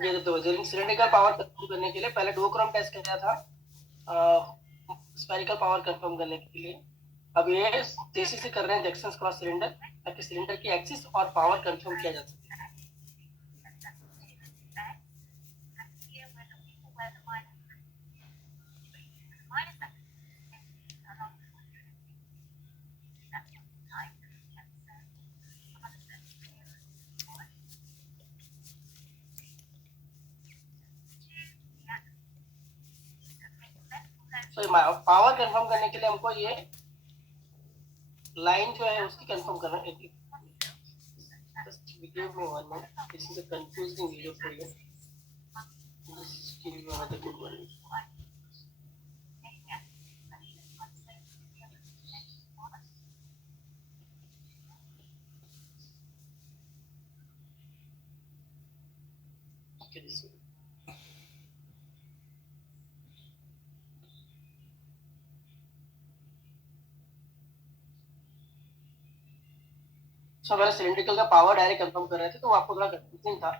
ये तो cylindrical power confirm करने के लिए पहले डुओक्रोम टेस्ट किया था स्फेरिकल पावर कंफर्म करने के लिए। अब ये जेसीसी कर रहे हैं जंक्शन क्रॉस सिलेंडर, ताकि सिलेंडर की एक्सिस और पावर कंफर्म किया जा सके। पावर कंफर्म करने के लिए हमको ये लाइन जो है उसकी कंफर्म करना है। Give me 1 minute. This is a confusing video for you. Just give you another good one. Okay, this one. So अगर सिलिंड्रिकल का पावर डायरेक्ट कंफर्म कर रहे थे तो आपको थोड़ा कंफ्यूजिंग था,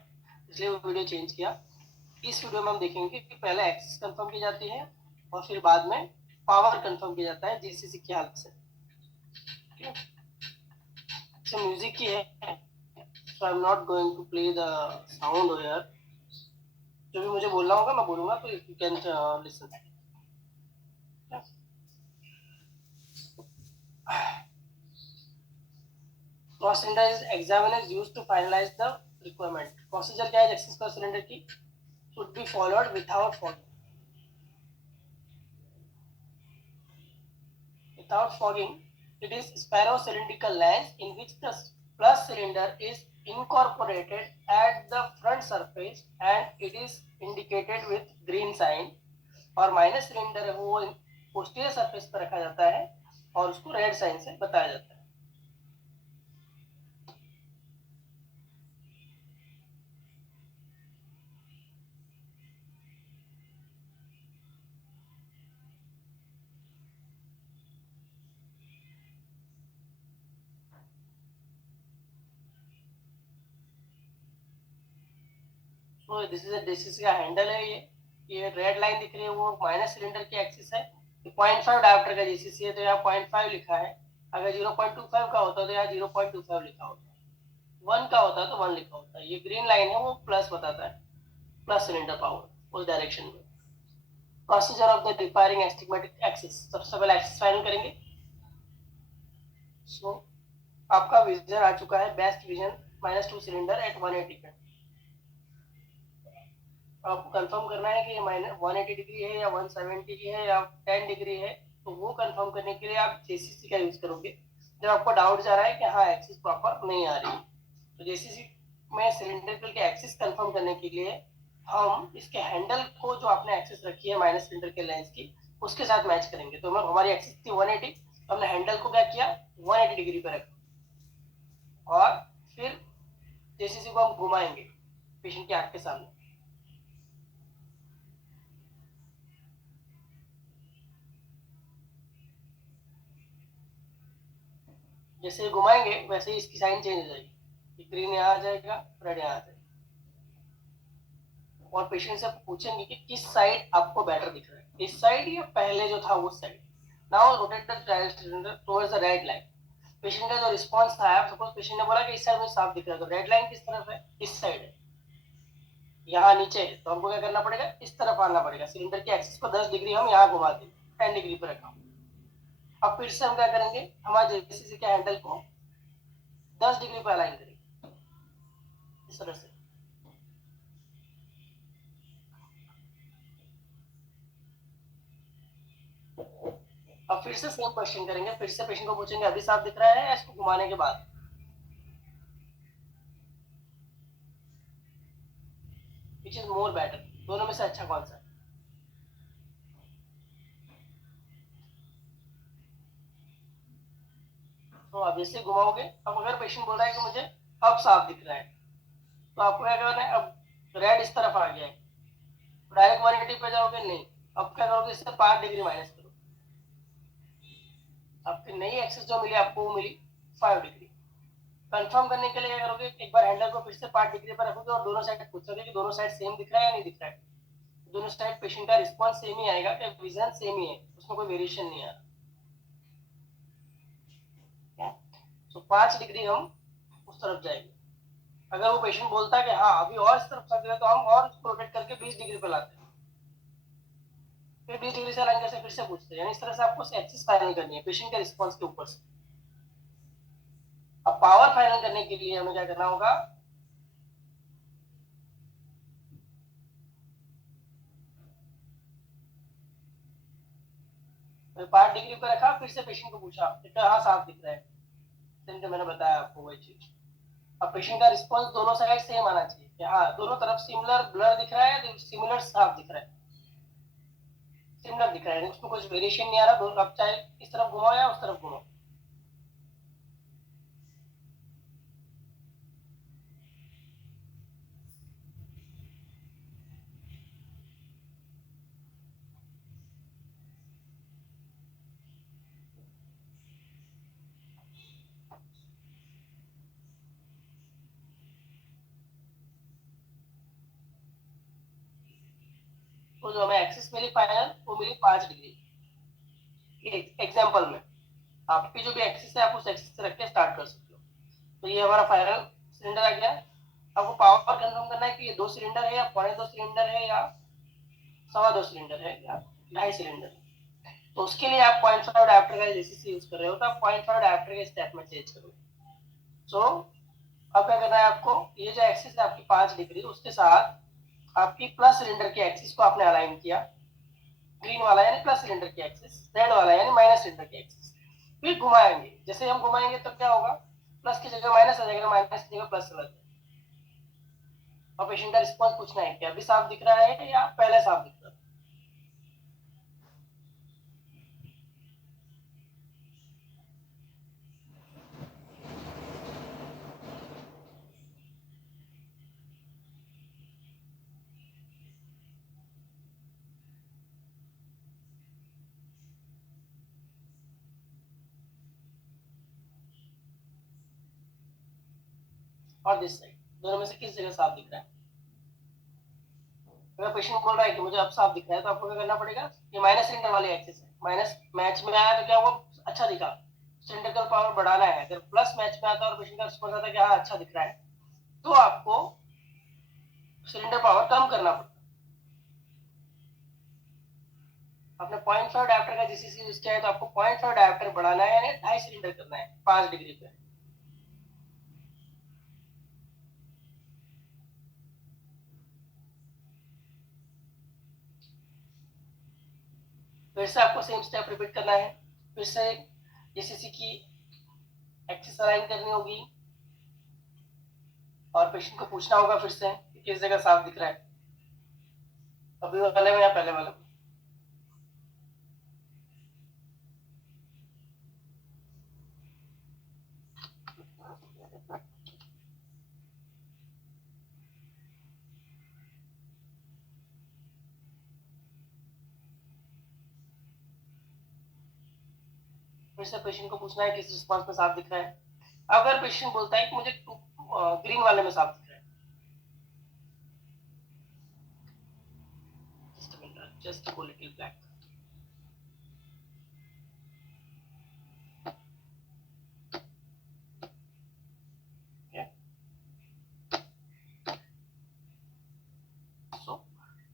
इसलिए वो वीडियो चेंज किया। इस वीडियो में हम देखेंगे कि पहले एक्सिस कंफर्म की जाती है और फिर बाद में पावर कंफर्म किया जाता है जीसीसी की हेल्प से। So म्यूजिक की है, so I'm not going to play the sound here. जो भी मुझे बोलना होगा मैं बोलूंगा, तो you can listen. Cross cylinder is examiner is used to finalize the requirement. Procedure क्या है एक्सिस क्रॉस सिलेंडर की? Should be followed without fogging. Without fogging, it is spiral cylindrical lens in which the plus cylinder is incorporated at the front surface and it is indicated with green sign, और minus cylinder है वो posterior surface पर रखा जाता है और उसको red sign से बताया जाता है। तो दिस इज का हैंडल है। ये रेड लाइन दिख रही है वो माइनस सिलेंडर की एक्सिस है। 0.5 डायोप्टर का जेसीसी है तो यहाँ 0.5 लिखा है। अगर 0.25 का होता तो यहाँ 0.25 लिखा होता, 1 का होता तो 1 लिखा होता। ये ग्रीन लाइन है वो प्लस बताता है, प्लस सिलेंडर पावर उस डायरेक्शन में। Procedure of the repairing astigmatic axis, सबसे पहले एक्सिस फाइनल करेंगे। सो आपका विजन आ चुका है बेस्ट विजन -2 सिलेंडर एट 180 पे। आपको कंफर्म करना है कि ये -180 डिग्री है या 170 है या 10 डिग्री है, तो वो कंफर्म करने के लिए आप जेसीसी का यूज करोगे। जब आपको डाउट जा रहा है कि हाँ एक्सिस प्रॉपर नहीं आ रही, तो जेसीसी में सिलेंडर के एक्सिस कंफर्म करने के लिए हम इसके हैंडल को जो आपने एक्सिस रखी है माइनस सिलेंडर के लेंस की उसके साथ मैच करेंगे। तो हमारी एक्सिस थी 180, तो हमने हैंडल को क्या किया 180 डिग्री पे रखा और फिर जेसीसी को हम घुमाएंगे पेशेंट की आंख के सामने। जैसे घुमाएंगे वैसे ही इसकी साइन चेंज हो जाएगी, ग्रीन यहाँ आ जाएगा, रेड यहाँ आ जाएगा। और पेशेंट से पूछेंगे कि किस साइड आपको बेटर दिख रहा है, इस साइड या पहले जो था उस side. Now rotate the trial cylinder towards the red line. Patient का जो रिस्पांस था, सपोज पेशेंट ने बोला कि इस साइड में साफ दिख रहा है, तो रेड लाइन किस तरफ है? इस साइड है, यहाँ नीचे है, तो हमको क्या करना पड़ेगा इस तरफ आना पड़ेगा। सिलेंडर की एक्सिस को 10 डिग्री हम यहाँ घुमा देंगे, 10 डिग्री पर रखा। अब फिर से हम क्या करेंगे, हमारे जेसीसी के हैंडल को 10 डिग्री पर अलाइन करेंगे इस तरह से। अब फिर से सेम क्वेश्चन करेंगे, फिर से पेशेंट को पूछेंगे अभी साफ दिख रहा है या इसको घुमाने के बाद? विच इज मोर बेटर, दोनों में से अच्छा कौन सा है? तो अब जैसे घुमाओगे, अब अगर पेशेंट बोल रहा है कि मुझे अब साफ दिख रहा है, तो आपको क्या करना है, अब रेड इस तरफ आ गया है, डायरेक्ट 180 पे जाओगे नहीं, अब क्या करोगे इससे 5 डिग्री माइनस करो। आपकी नई एक्सिस जो मिली आपको वो मिली 5 डिग्री। कंफर्म करने के लिए क्या करोगे, एक बार हैंडल को फिर से 5 डिग्री पर रखोगे और दोनों साइड पूछोगे कि दोनों साइड सेम दिख रहा है या नहीं दिख रहा है। दोनों साइड पेशेंट का रिस्पॉन्स सेम ही आएगा कि विजन सेम ही है, उसमें कोई वेरिएशन नहीं आ रहा। तो 5 डिग्री हम उस तरफ जाएंगे। अगर वो पेशेंट बोलता है कि हाँ अभी और इस तरफ चल रहा है, तो हम और उसको रोटेट करके 20 डिग्री पे लाते हैं, फिर 20 डिग्री से लाइन से फिर से पूछते हैं। यानी इस तरह से आपको एक्सिस फाइनल करनी है पेशेंट के रिस्पॉन्स के ऊपर से। अब पावर फाइनल करने के लिए हमें क्या करना होगा, तो 5 डिग्री पर रखा, फिर से पेशेंट को पूछा हाँ साफ दिख रहा है, जो मैंने बताया आपको वही चीज। अब पेशेंट का रिस्पॉन्स दोनों साइड सेम आना चाहिए कि हाँ दोनों तरफ सिमिलर ब्लर दिख रहा है, सिमिलर साफ दिख रहा है, सिमिलर दिख रहा है, उसमें कुछ वेरिएशन नहीं आ रहा। दोनों अब चाहे इस तरफ घुमाओ या उस तरफ घुमाओ। तो जो हमें एक्सिस मिली फाइनल वो मिली 5 डिग्री। एग्जाम्पल में आपकी जो भी एक्सिस है आप उस एक्सिस से रख के स्टार्ट कर सकते हो। तो ये हमारा फाइनल सिलेंडर आ गया। आपको पावर कंफर्म करना है कि ये 2 सिलेंडर है या 2.5 सिलेंडर है या 2.25 सिलेंडर है या 2.5 सिलेंडर है। तो उसके लिए आप 0.5 डायोप्टर का जैसे यूज कर रहे हो तो आप 0.5 डायोप्टर के स्टेप में चेंज करोगे। सो अब क्या करना है आपको, ये जो एक्सिस है आपकी 5 डिग्री, उसके साथ आपकी प्लस सिलेंडर के एक्सिस को आपने अलाइन किया। ग्रीन वाला यानी प्लस सिलेंडर की एक्सिस, रेड वाला यानी माइनस सिलेंडर की एक्सिस। फिर घुमाएंगे, जैसे हम घुमाएंगे तब क्या होगा, प्लस की जगह माइनस आ जाएगा, माइनस की जगह प्लस चला जाएगा। और पेशेंट का रिस्पॉन्स पूछना है कि अभी साफ दिख रहा है या पहले साफ दिख रहा है। और दिस साइड दोनों में से किस जगह साफ दिख रहा है। अगर पेशेंट बोल रहा है कि मुझे अब साफ दिख रहा है तो आपको क्या करना पड़ेगा, ये माइनस सिलेंडर वाली एक्सिस है, माइनस मैच में आया तो क्या वो अच्छा दिखा, सिलेंडर पावर बढ़ाना है। अगर प्लस मैच में आता और पेशेंट का रिस्पॉन्स आता है कि हाँ अच्छा दिख रहा है, तो आपको सिलेंडर पावर कम करना पड़ता है। आपने 0.5 डायोप्टर का जीसीसी यूज किया है तो आपको 0.5 डायोप्टर बढ़ाना है, यानी 2.5 सिलेंडर करना है 5 डिग्री पे। फिर से आपको सेम स्टेप रिपीट करना है। फिर से जीसीसी की एक्सिस अलाइन करनी होगी और पेशेंट को पूछना होगा फिर से कि किस जगह साफ दिख रहा है, अभी वाले में या पहले वाले में। फिर से पेशेंट को पूछना है किस रिस्पॉन्स में साफ दिख रहा है। अगर पेशेंट बोलता है कि मुझे ग्रीन वाले में साफ दिख रहा है, जस्ट गो लिटिल ब्लैक।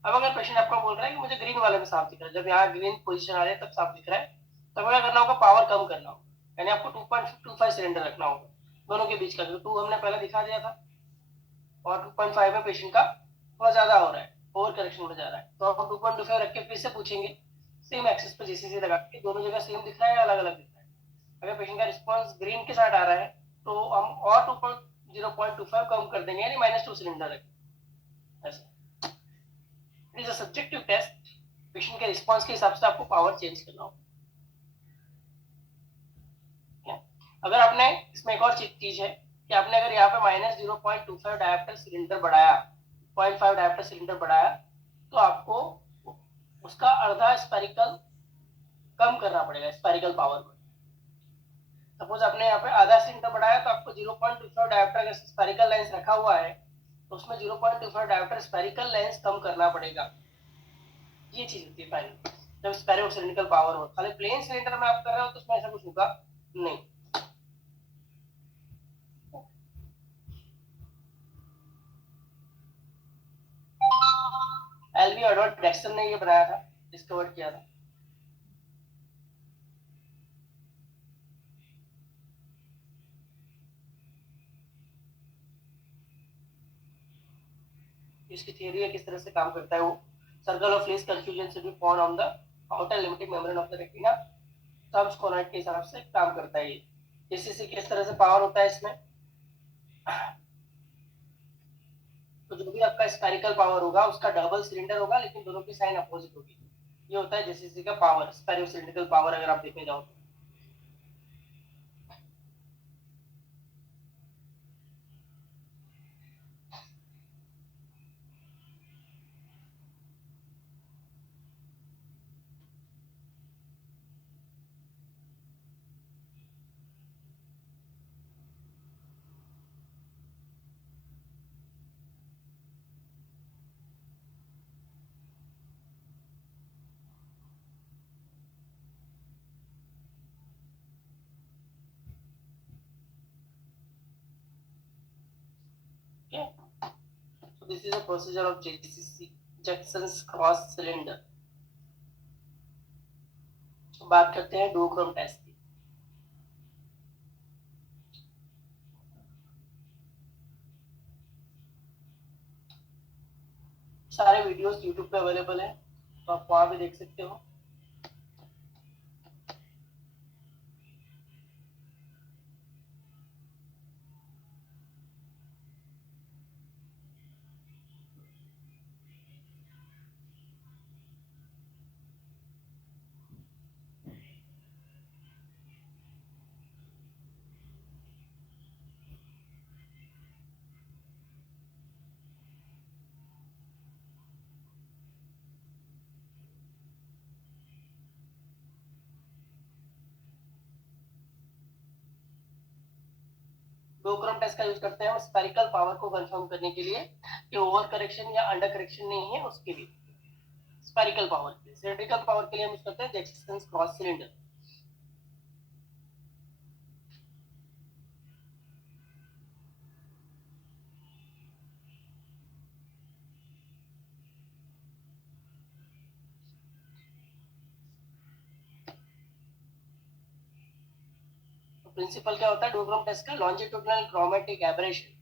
अब अगर पेशेंट आपको बोल रहा है कि मुझे ग्रीन वाले में साफ दिख रहा है, जब यहाँ ग्रीन पोजीशन आ रही है तब साफ दिख रहा है, तब क्या करना होगा, पावर कम करना होगा, यानी आपको 2.25 सिलेंडर रखना होगा दोनों के बीच का, जो 2 हमने पहले दिखा दिया था, और 2.5 में पेशेंट का थोड़ा ज्यादा हो रहा है, ओवर करेक्शन में जा रहा है, तो हम 2.25 रख के फिर से पूछेंगे सेम एक्सिस पे जीसीसी लगा के दोनों जगह सेम दिख रहा है या अलग अलग दिख रहा है। अगर पेशेंट का रिस्पॉन्स ग्रीन के साथ आ रहा है तो हम और 0.25 कम कर देंगे, यानी -2 सिलेंडर रखें। ऐसा it is a subjective test, patient के रिस्पॉन्स के हिसाब से आपको पावर चेंज करना होगा। अगर आपने इसमें एक और चीज है कि आपने अगर यहाँ पे -0.25 डायोप्टर सिलेंडर बढ़ाया, 0.5 डायोप्टर सिलेंडर बढ़ाया, तो आपको उसका अर्धा स्पेरिकल कम करना पड़ेगा, स्पेरिकल पावर में। सपोज आपने यहाँ पे आधा सिलेंडर बढ़ाया तो आपको 0.25 डायोप्टर अगर स्फेरिकल लेंस रखा हुआ है तो उसमें 0.25 डायोप्टर स्फेरिकल लेंस कम करना पड़ेगा। ये चीज होती है पहले जब स्पेरो सिलिंड्रिकल पावर हो। खाली प्लेन सिलेंडर में आप कर रहे हो तो उसमें ऐसा कुछ होगा नहीं। एलवी एडवर्ड डेक्सन ने ये बनाया था, डिस्कवर किया था। इसकी थ्योरी है किस तरह से काम करता है वो। सर्कल ऑफ लेस कंफ्यूजन से भी form on the outer limiting membrane of the retina थम्स कोनाइड के हिसाब से काम करता है ये। इससे किस तरह से पावर होता है इसमें, तो जो भी आपका स्फेरिकल पावर होगा उसका डबल सिलेंडर होगा लेकिन दोनों की साइन अपोजिट होगी। ये होता है जेसीसी का पावर, स्पेरो सिलिंड्रिकल पावर अगर आप देखने जाओ तो। Okay? So this is a procedure of JCC, Jackson's cross cylinder। तो बात करते हैं डुओक्रोम टेस्ट की। सारे वीडियोस YouTube पे अवेलेबल हैं तो आप वहां भी देख सकते हो। डुओक्रोम टेस्ट का यूज करते हैं हम स्फेरिकल पावर को कंफर्म करने के लिए कि ओवर करेक्शन या अंडर करेक्शन नहीं है उसके लिए। स्फेरिकल पावर के लिए, सिलिंड्रिकल पावर के लिए हम यूज करते हैं जैक्सन्स क्रॉस सिलेंडर। प्रिंसिपल क्या होता है डुओक्रोम टेस्ट का, longitudinal chromatic aberration.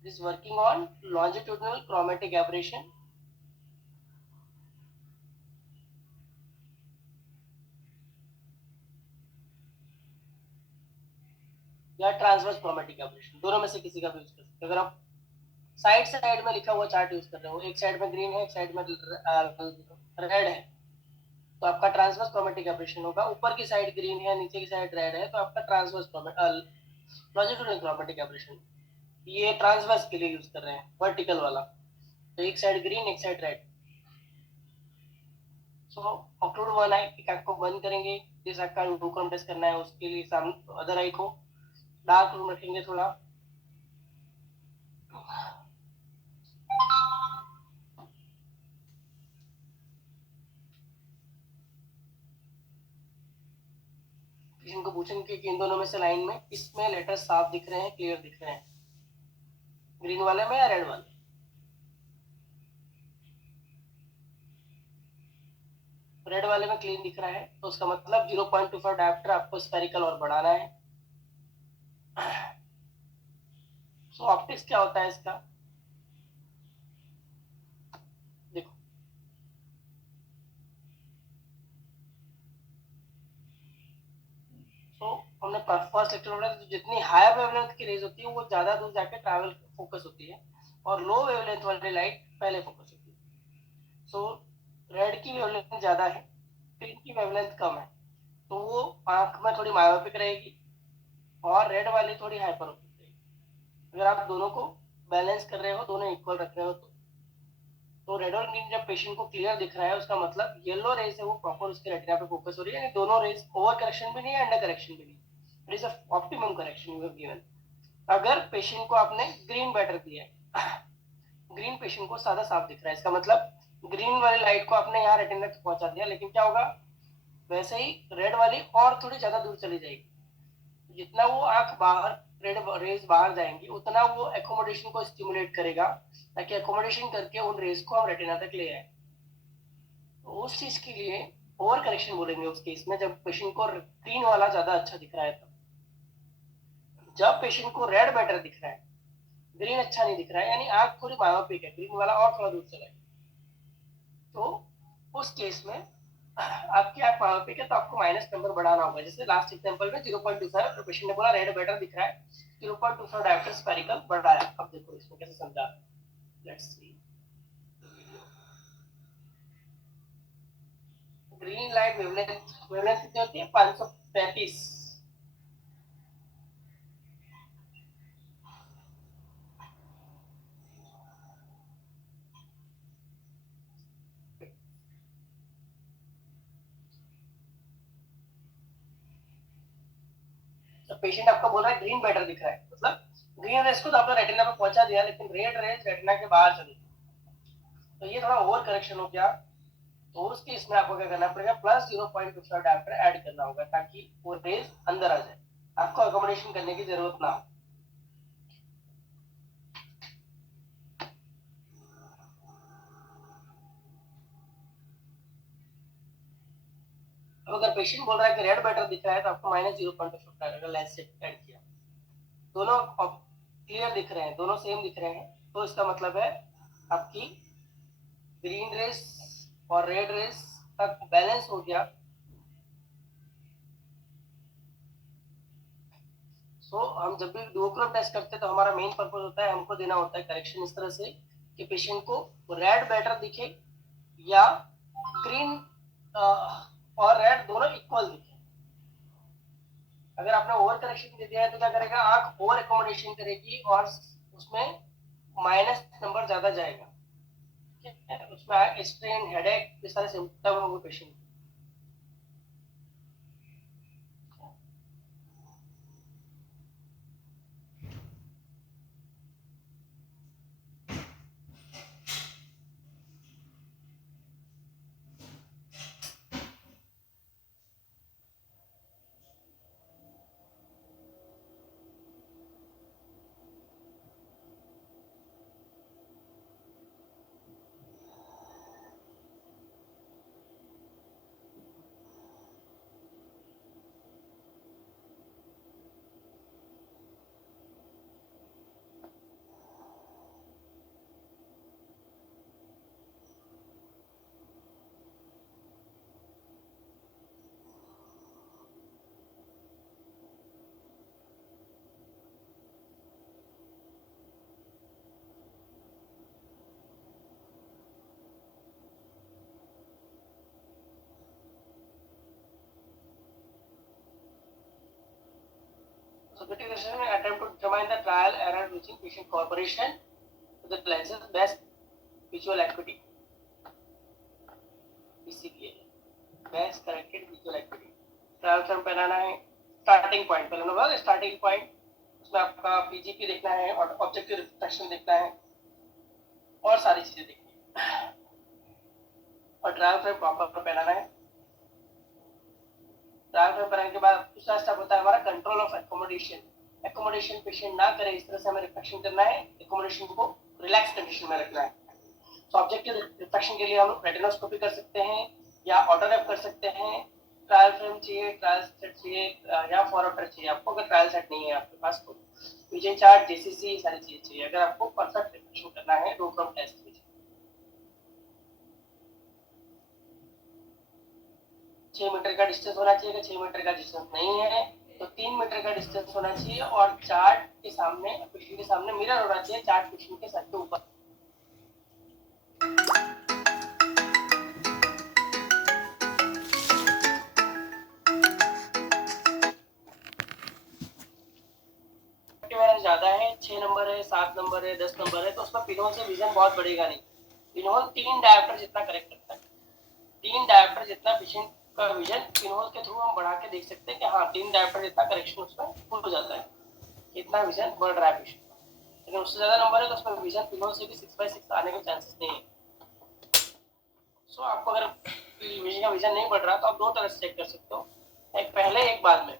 It is working on longitudinal chromatic aberration या ट्रांसवर्स क्रोमेटिक एब्रेशन, दोनों में से किसी का भी यूज कर सकते हैं। अगर आप साइड साइड में लिखा हुआ चार्ट यूज कर रहे हो, एक साइड में ग्रीन है एक साइड में रेड है तो आपका ट्रांसवर्स क्रोमेटिक एब्रेशन होगा। ऊपर की साइड ग्रीन है नीचे की साइड रेड है तो आपका ट्रांसवर्स लॉन्जिट्यूडिनल क्रोमेटिक एब्रेशन। ये ट्रांसवर्स के लिए यूज कर रहे हैं, वर्टिकल वाला तो एक साइड ग्रीन एक साइड रेड। सो ऑक्लूड वन आई, एक आंख को बंद करेंगे, जिस आंख का डुओक्रोम टेस्ट करना है उसके लिए सामने अदर आई को डार्क रूम रखेंगे थोड़ा। इनको पूछेंगे कि इन दोनों में से लाइन में किसमें लेटर साफ दिख रहे हैं, क्लियर दिख रहे हैं, ग्रीन वाले में या रेड वाले। रेड वाले में क्लीन दिख रहा है तो उसका मतलब 0.25 डायोप्टर आपको स्फेरिकल और बढ़ाना है। सो ऑप्टिक्स क्या होता है इसका, देखो तो हमने फर्स्ट लेक्चर में तो जितनी हायर वेवलेंथ की रेज होती है वो ज्यादा दूर जाके ट्रैवल फोकस होती है और लो वेवलेंथ वाली लाइट पहले फोकस होती है। सो रेड की वेवलेंथ ज्यादा है, ग्रीन की वेवलेंथ कम है तो वो आंख में थोड़ी मायोपिक रहेगी और रेड वाली थोड़ी हाइपरोपिक रहेगी। अगर आप दोनों को बैलेंस कर रहे हो, दोनों इक्वल रख रहे हो तो रेड और ग्रीन जब पेशेंट को क्लियर दिख रहा है उसका मतलब येलो रेज है वो प्रॉपर उसके रेटिना पे फोकस हो रही है, यानी दोनों रेज ओवर करेक्शन भी नहीं है अंडर करेक्शन भी नहीं, it is optimum correction you have given. अगर पेशेंट को आपने ग्रीन बैटर दिया है, ग्रीन पेशेंट को सादा साफ दिख रहा है, इसका मतलब ग्रीन वाली लाइट को आपने यहाँ रेटिना तक पहुंचा दिया, लेकिन क्या होगा वैसे ही रेड वाली और थोड़ी ज्यादा दूर चली जाएगी। जितना वो आंख बाहर, रेड रेज बाहर जाएंगी, उतना वो एकोमोडेशन को स्टिमुलेट करेगा, ताकि एकोमोडेशन करके उन रेज को हम रेटिना तक ले आए। तो उस चीज के लिए ओवर करेक्शन बोलेंगे उस केस में, जब पेशेंट को ग्रीन वाला ज्यादा अच्छा दिख रहा है। तो जब पेशेंट को रेड बेटर दिख रहा है, ग्रीन अच्छा नहीं दिख रहा है, यानी आंख थोड़ी मायोपिक है, ग्रीन वाला और थोड़ा दूर चला है, तो उस केस में आपकी आंख मायोपिक है, तो आपको माइनस नंबर बढ़ाना होगा। जैसे लास्ट एग्जांपल में 0.25 पेशेंट ने बोला रेड बेटर दिख रहा है, 0.25 डायप्टर स्फेरिकल बढ़ाया। अब देखो इसमें कैसे समझा, let's see. Green light wavelength, wavelength कितनी होती है 535। तो पेशेंट आपको बोल रहा है ग्रीन बेटर दिख रहा है, मतलब ग्रीन रेज को तो आपने रेटिना पे पहुंचा दिया, लेकिन रेड रेज रेटिना के बाहर चली, तो ये थोड़ा ओवर करेक्शन हो गया। तो उसके इसमें आपको क्या करना पड़ेगा, प्लस 0.25 डायप्टर ऐड करना होगा, ताकि वो रेज अंदर आ जाए, आपको अकोमोडेशन करने की जरूरत ना हो। अब अगर पेशेंट बोल रहा है कि रेड बेटर दिख रहा है, तो आपको माइनस 0.25 लेंस से ऐड किया, दोनों क्लियर दिख रहे हैं, दोनों सेम दिख रहे हैं, तो इसका मतलब है आपकी ग्रीन रेस और रेड रेस तक बैलेंस हो गया। सो हम जब भी डुओक्रोम टेस्ट करते हैं, तो हमारा मेन पर्पज होता है, हमको देना होता है करेक्शन इस तरह से कि पेशेंट को रेड बेटर दिखे या ग्रीन और रेड दोनों इक्वल दिखे। अगर आपने ओवर करेक्शन दे दिया है, तो क्या करेगा, आंख ओवर एकोमोडेशन करेगी और उसमें माइनस नंबर ज्यादा जाएगा, ठीक है, उसमें स्ट्रेन, हेडेक, इस सारे सिम्टम होंगे patient. So critical attempt to determine the trial error using patient cooperation with the lenses best visual acuity, BCVA, best corrected visual acuity। Trial form बनाना है, स्टार्टिंग पॉइंट पहले ना बोला, स्टार्टिंग पॉइंट उसमें आपका पीजीपी देखना है और ऑब्जेक्टिव रिफ्लेक्शन देखना है और सारी चीजें देखनी है, और ट्रायल फ्रेम प्रॉपर पहनाना है। ट्रायल फ्रेम पहनाने के बाद दूसरा स्टेप होता है हमारा control of accommodation. Accommodation patient ना करे इस तरह से हमें रिफ्लेक्शन करना है, एकोमोडेशन को रिलैक्स कंडीशन में रखना है। तो ऑब्जेक्टिव रिफ्लेक्शन के लिए हम रेटिनोस्कोपी कर सकते हैं या ऑटोरेप कर सकते हैं। ट्रायल फ्रेम चाहिए, ट्रायल सेट चाहिए या फॉरवर्डर चाहिए आपको, अगर ट्रायल सेट नहीं है आपके पास तो विजन चार्ट, जेसीसी, सारी चीजें चाहिए अगर आपको परफेक्ट रिफ्लेक्शन करना है डुओक्रोम टेस्ट में। 6 मीटर का डिस्टेंस होना चाहिए, अगर 6 मीटर का डिस्टेंस नहीं है तो 3 मीटर का डिस्टेंस होना चाहिए, और चार्ट के सामने, पेशेंट के सामने मिरर होना चाहिए, चार्ट पेशेंट के सर के ऊपर। ज्यादा है, 6 नंबर है, 7 नंबर है, 10 नंबर है, तो उसमें पिनहोल से विजन बहुत बढ़ेगा नहीं। पिनहोल 3 डायोप्टर जितना करेक्ट करता है, 3 डायोप्टर जितना पेशेंट का विजन पिनहोल के थ्रू हम बढ़ा के देख सकते हैं कि हाँ 3 डायोप्टर जितना करेक्शन उसमें हो जाता है। कितना विजन बढ़ रहा है पेशेंट का, लेकिन उससे ज़्यादा नंबर है तो उसमें विजन बिलो से भी 6/6 आने के चांसेस नहीं है। सो आपको अगर विजन का विजन नहीं बढ़ रहा तो आप दो तरह से चेक कर सकते हो, एक पहले एक बाद में।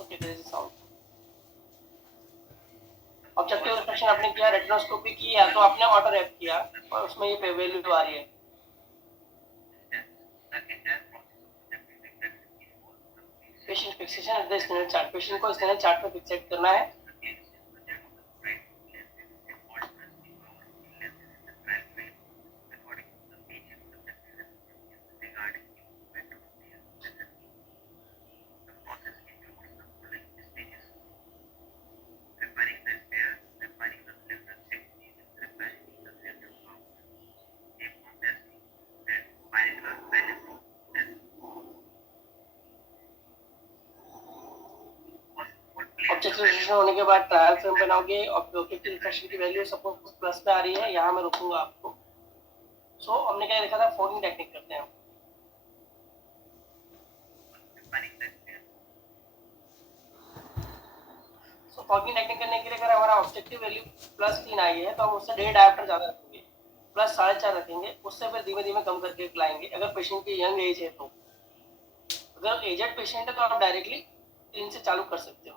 Okay, there is sound. Objective reflection आपने किया, रेटिनोस्कोपी की, या तो आपने ऑटो रैप किया और उसमें ये वैल्यू आ रही है। Patient fixation at the standard chart, patient को स्टैंडर्ड चार्ट पे फिक्सेट करना है। ऑब्जेक्टिव रिफ्लेक्शन होने के बाद ट्रायल फ्रेम बनाओगे, ऑब्जेक्टिव रिफ्लेक्शन की वैल्यू सपोज प्लस में आ रही है, यहाँ मैं रुकूंगा आपको। सो हमने क्या देखा था, फॉगिंग टेक्निक करते हैं। सो फॉगिंग टेक्निक करने के लिए अगर हमारा ऑब्जेक्टिव वैल्यू +3 आई है तो हम उससे 1.5 डायोप्टर ज़्यादा रखेंगे, +4.5 रखेंगे, उससे फिर धीमे धीमे कम करके लाएंगे अगर पेशेंट की यंग एज है तो। अगर एजेड पेशेंट है तो आप डायरेक्टली 3 से चालू कर सकते हो।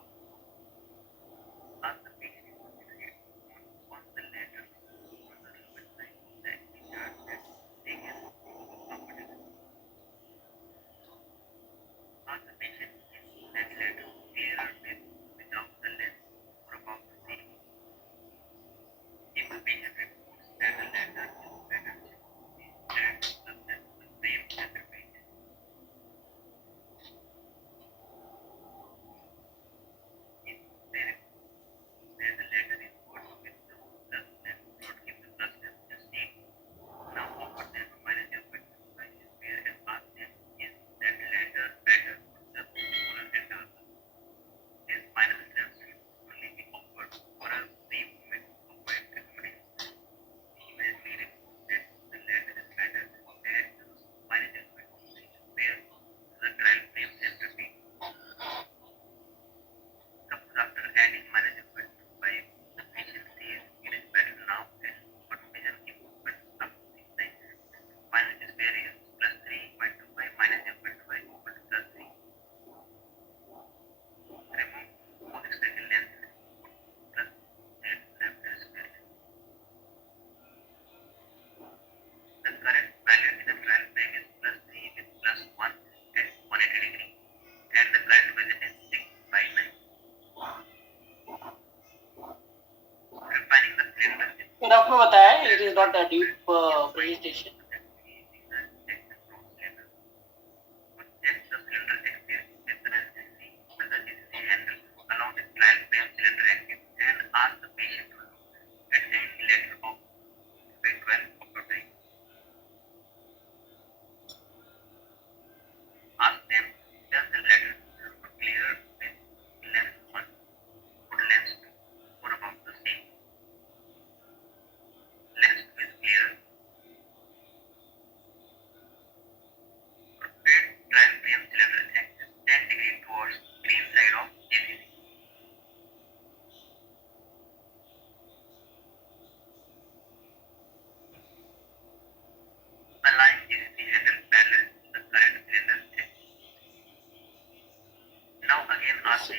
फिर आपको बताया it is not a deep presentation.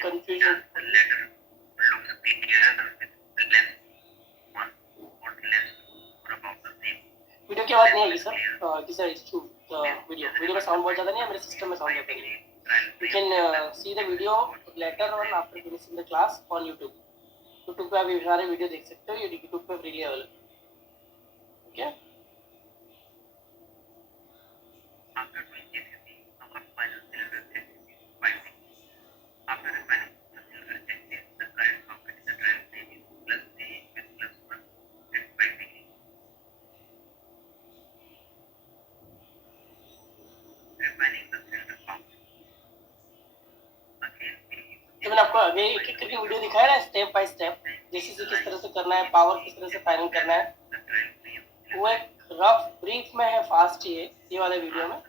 Confusion video की आवाज नहीं आएगी सर, दिस इज वीडियो का साउंड बहुत ज्यादा नहीं है, मेरे सिस्टम में साउंड ज्यादा नहीं है। You can see the video later on after finishing the class on YouTube. YouTube पे आप ये सारे वीडियो देख सकते हो, ये YouTube पे फ्रीली अवेलेबल है। ओके, मैंने आपको आगे एक एक करके वीडियो दिखाया ना, स्टेप बाय स्टेप जेसीसी किस तरह से करना है, पावर किस तरह से फाइनल करना है, वो एक रफ ब्रीफ में है, फास्ट ही है ये वाले वीडियो में।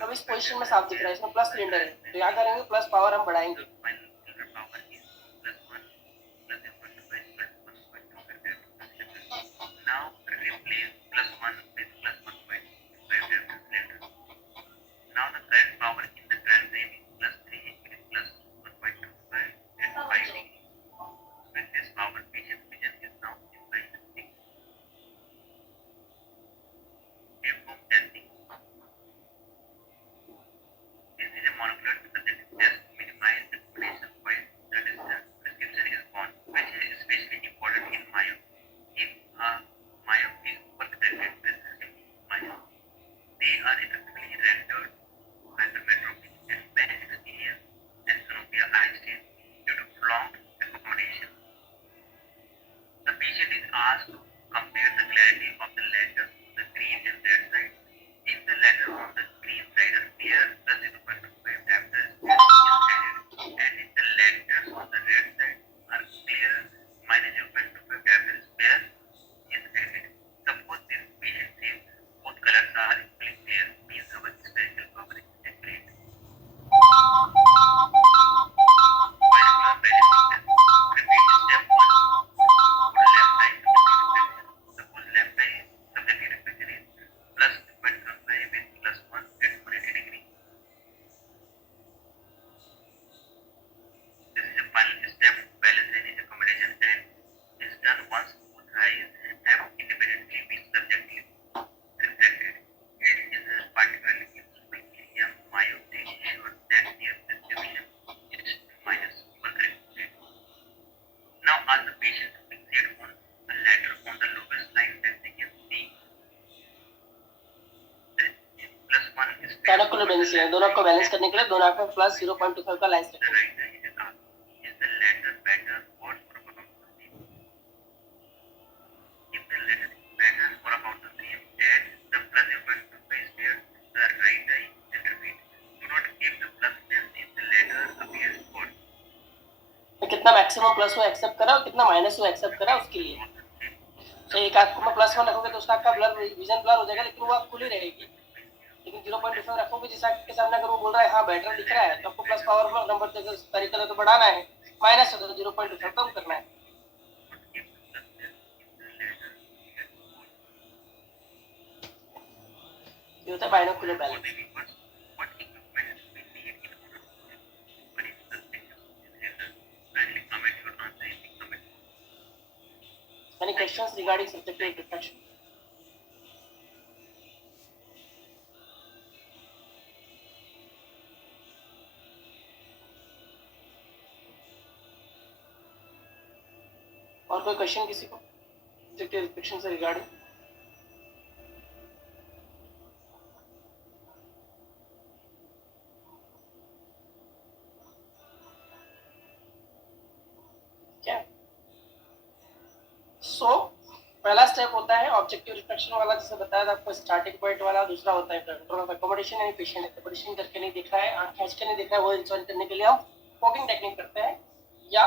अब इस पोजीशन में साफ दिख रहा है, इसमें प्लस सिलेंडर है, तो यहाँ करेंगे प्लस पावर हम बढ़ाएंगे। दोनों को बैलेंस करने के लिए दोनों में प्लस 0.25 का लाइन रखेंगे। कितना मैक्सिमम प्लस वो एक्सेप्ट करा और कितना माइनस वो एक्सेप्ट करा उसके लिए। तो एक आंख में प्लस 1 रखोगे तो उसका आपका ब्लर विजन ब्लर हो जाएगा, लेकिन वो आंख खुली रहेगी। लेकिन 0.25 रखोगे जिस आंख के सामने अगर वो बोल रहा है हाँ बेटर दिख रहा है, तो आपको प्लस पावर नंबर तरीके से तो बढ़ाना है, माइनस है तो 0.25 कम करना है। ये होता है binocular balance. Any questions regarding subjective reflection? और कोई क्वेश्चन किसी को subjective reflection से रिगार्डिंग? क्या? So पहला स्टेप होता है ऑब्जेक्टिव रिफ्लेक्शन वाला, जैसे बताया था आपको, स्टार्टिंग पॉइंट वाला। दूसरा होता है कंट्रोल ऑफ एकोमोडेशन, यानी पेशेंट एकोमोडेशन करके नहीं दिख रहा है, आंख खींच के नहीं दिख रहा है, वो इंसर्ट करने के लिए हम फॉगिंग टेक्निक करते हैं या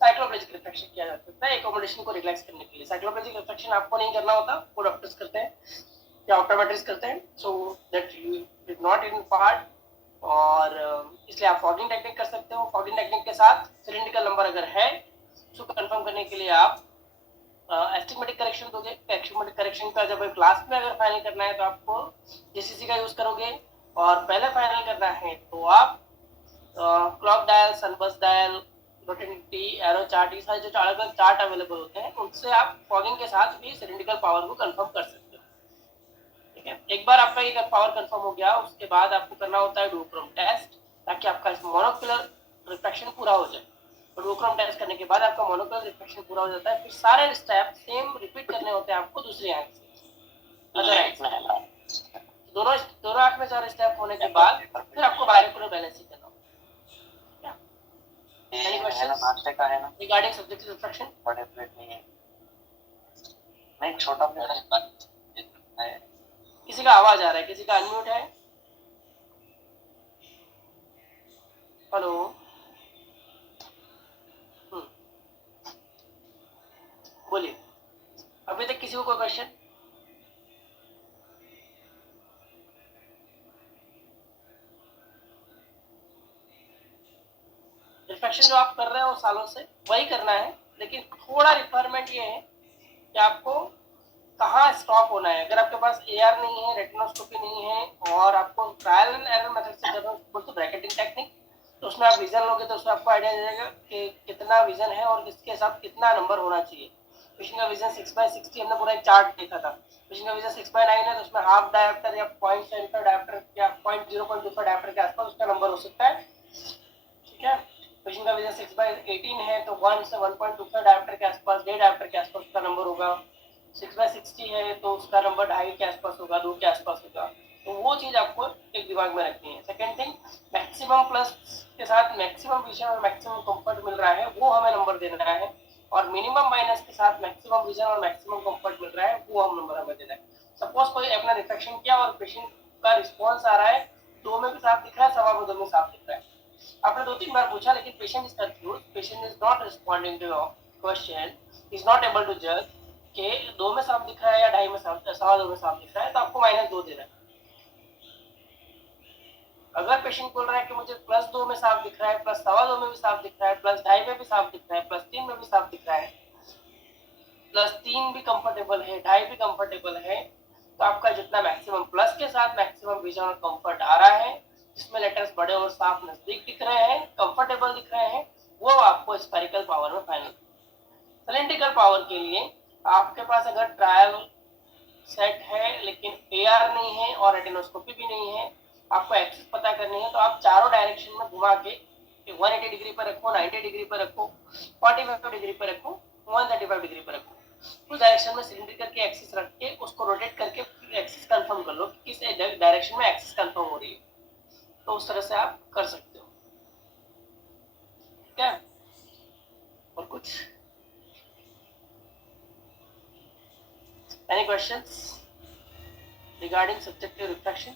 साइक्लोप्लेजिक रिफ्लेक्शन किया जा सकता है एकोमोडेशन को रिलैक्स करने के लिए। साइक्लोप्लेजिक रिफ्लेक्शन आपको नहीं करना होता, वो डॉक्टर्स करते हैं या ऑप्टोमेट्रिस्ट करते हैं, so that you did not in part. और इसलिए आप फॉगिंग टेक्निक कर सकते हो। फॉगिंग टेक्निक के साथ सिलिंड्रिकल नंबर अगर है उसको कंफर्म करने के लिए आप एस्टिमेटिक करेक्शन दोगे। एस्टिमेटिक करेक्शन का जब क्लास में अगर फाइनल करना है तो आपको जेसीसी का यूज करोगे, और पहले फाइनल करना है तो आप clock dial, sunburst dial, rotativity, arrow chart, ये सारे जो अलग अलग चार्ट अवेलेबल होते हैं उनसे आप फॉगिंग के साथ भी सिलिंड्रिकल पावर को कंफर्म कर सकते हो। ठीक है, एक बार आपका ये पावर कंफर्म हो गया, उसके बाद आपको करना होता है डुओक्रोम टेस्ट, ताकि आपका मोनोक्यूलर रिफ्लेक्शन पूरा हो जाए। डुओक्रोम टेस्ट करने के बाद आपका मोनोक्यूलर रिफ्लेक्शन पूरा हो जाता है। फिर सारे स्टेप सेम रिपीट करने होते हैं आपको दूसरी आंख से, अदर आंख में। दोनों आंख में सारे स्टेप होने के बाद फिर आपको बाइनोकुलर बैलेंसिंग करना होगा। Any questions? नाश्ते का है ना रिगार्डिंग सब्जेक्टिव रिफ्रैक्शन? बड़े प्लेट नहीं है, नहीं छोटा प्लेट है। किसी का आवाज आ रहा है, किसी का अनम्यूट है? हेलो, बोलिए। अभी तक किसी को कोई क्वेश्चन? रिफ्रैक्शन जो आप कर रहे हो सालों से वही करना है, लेकिन थोड़ा रिक्वायरमेंट ये है कि आपको कहाँ स्टॉप होना है। अगर आपके पास एआर नहीं है, रेटिनोस्कोपी नहीं है और आपको ट्रायल एंड एरर मेथड से करना है तो ब्रैकेटिंग टेक्निक, तो उसमें आप विजन लोगे तो उसमें आपको आइडिया जाएगा कि कितना विजन है और किसके साथ कितना नंबर होना चाहिए। पेशेंट का विजन 6/60 हमने पूरा एक चार्ट देखा था। पेशेंट का विजन 6/9 है तो उसमें हाफ डायप्टर या 0.75 डायप्टर या 0.25 डायप्टर के आसपास उसका नंबर हो सकता है। ठीक है, पेशेंट का विजन 6/18 है तो 1 से 1.25 डायप्टर के आसपास, 1.5 डायप्टर के आसपास उसका नंबर होगा। 6/60 है तो उसका नंबर 2.5 के आसपास होगा, 2 के आसपास होगा। तो वो चीज आपको एक दिमाग में रखनी है। सेकेंड थिंग, मैक्सिमम प्लस के साथ मैक्सिमम विजन और मैक्सिमम कंफर्ट मिल रहा है वो हमें नंबर देना है, और मिनिमम माइनस के साथ मैक्सिमम विजन और मैक्सिमम कंफर्ट मिल रहा है वो हम नंबर हमें देना है। सपोज कोई अपना रिफ्लेक्शन किया और पेशेंट का रिस्पॉन्स आ रहा है, 2 में भी साफ दिख रहा है, 2.25 में साफ दिख रहा है। आपने 2-3 बार पूछा लेकिन patient is confuse, patient is not responding to your question, is not able to जज कि 2 में साफ दिख रहा है या 2.5 में साफ, 2.25 में साफ दिख रहा है, तो आपको -2 देना है। अगर पेशेंट बोल रहा है कि मुझे +2 में साफ दिख रहा है, +2.25 में भी साफ दिख रहा है, +2.5 में भी साफ दिख रहा है, +3 में भी साफ दिख रहा है, +3 भी कंफर्टेबल है, 2.5 भी कंफर्टेबल है, तो आपका जितना मैक्सिमम प्लस के साथ मैक्सिमम विजन और कंफर्ट आ रहा है, जिसमें लेटर्स बड़े और साफ नजदीक दिख रहे हैं, कंफर्टेबल दिख रहे हैं, वो आपको स्पेरिकल पावर में फाइनल। सिलेंड्रिकल पावर के लिए आपके पास अगर ट्रायल सेट है लेकिन एआर नहीं है और रेटिनोस्कोपी भी नहीं है, आपको एक्सिस पता करनी है, तो आप चारों डायरेक्शन में घुमा के 180 डिग्री पर रखो, 90 डिग्री पर रखो, 45 डिग्री पर रखो, 135 डिग्री पर रखो, उस डायरेक्शन में सिलेंड्रिकल की एक्सिस रख के उसको रोटेट करके एक्सिस कंफर्म कर लो कि किस डायरेक्शन में एक्सिस कंफर्म हो रही है। तो उस तरह से आप कर सकते हो। क्या और कुछ? Any questions regarding subjective refraction?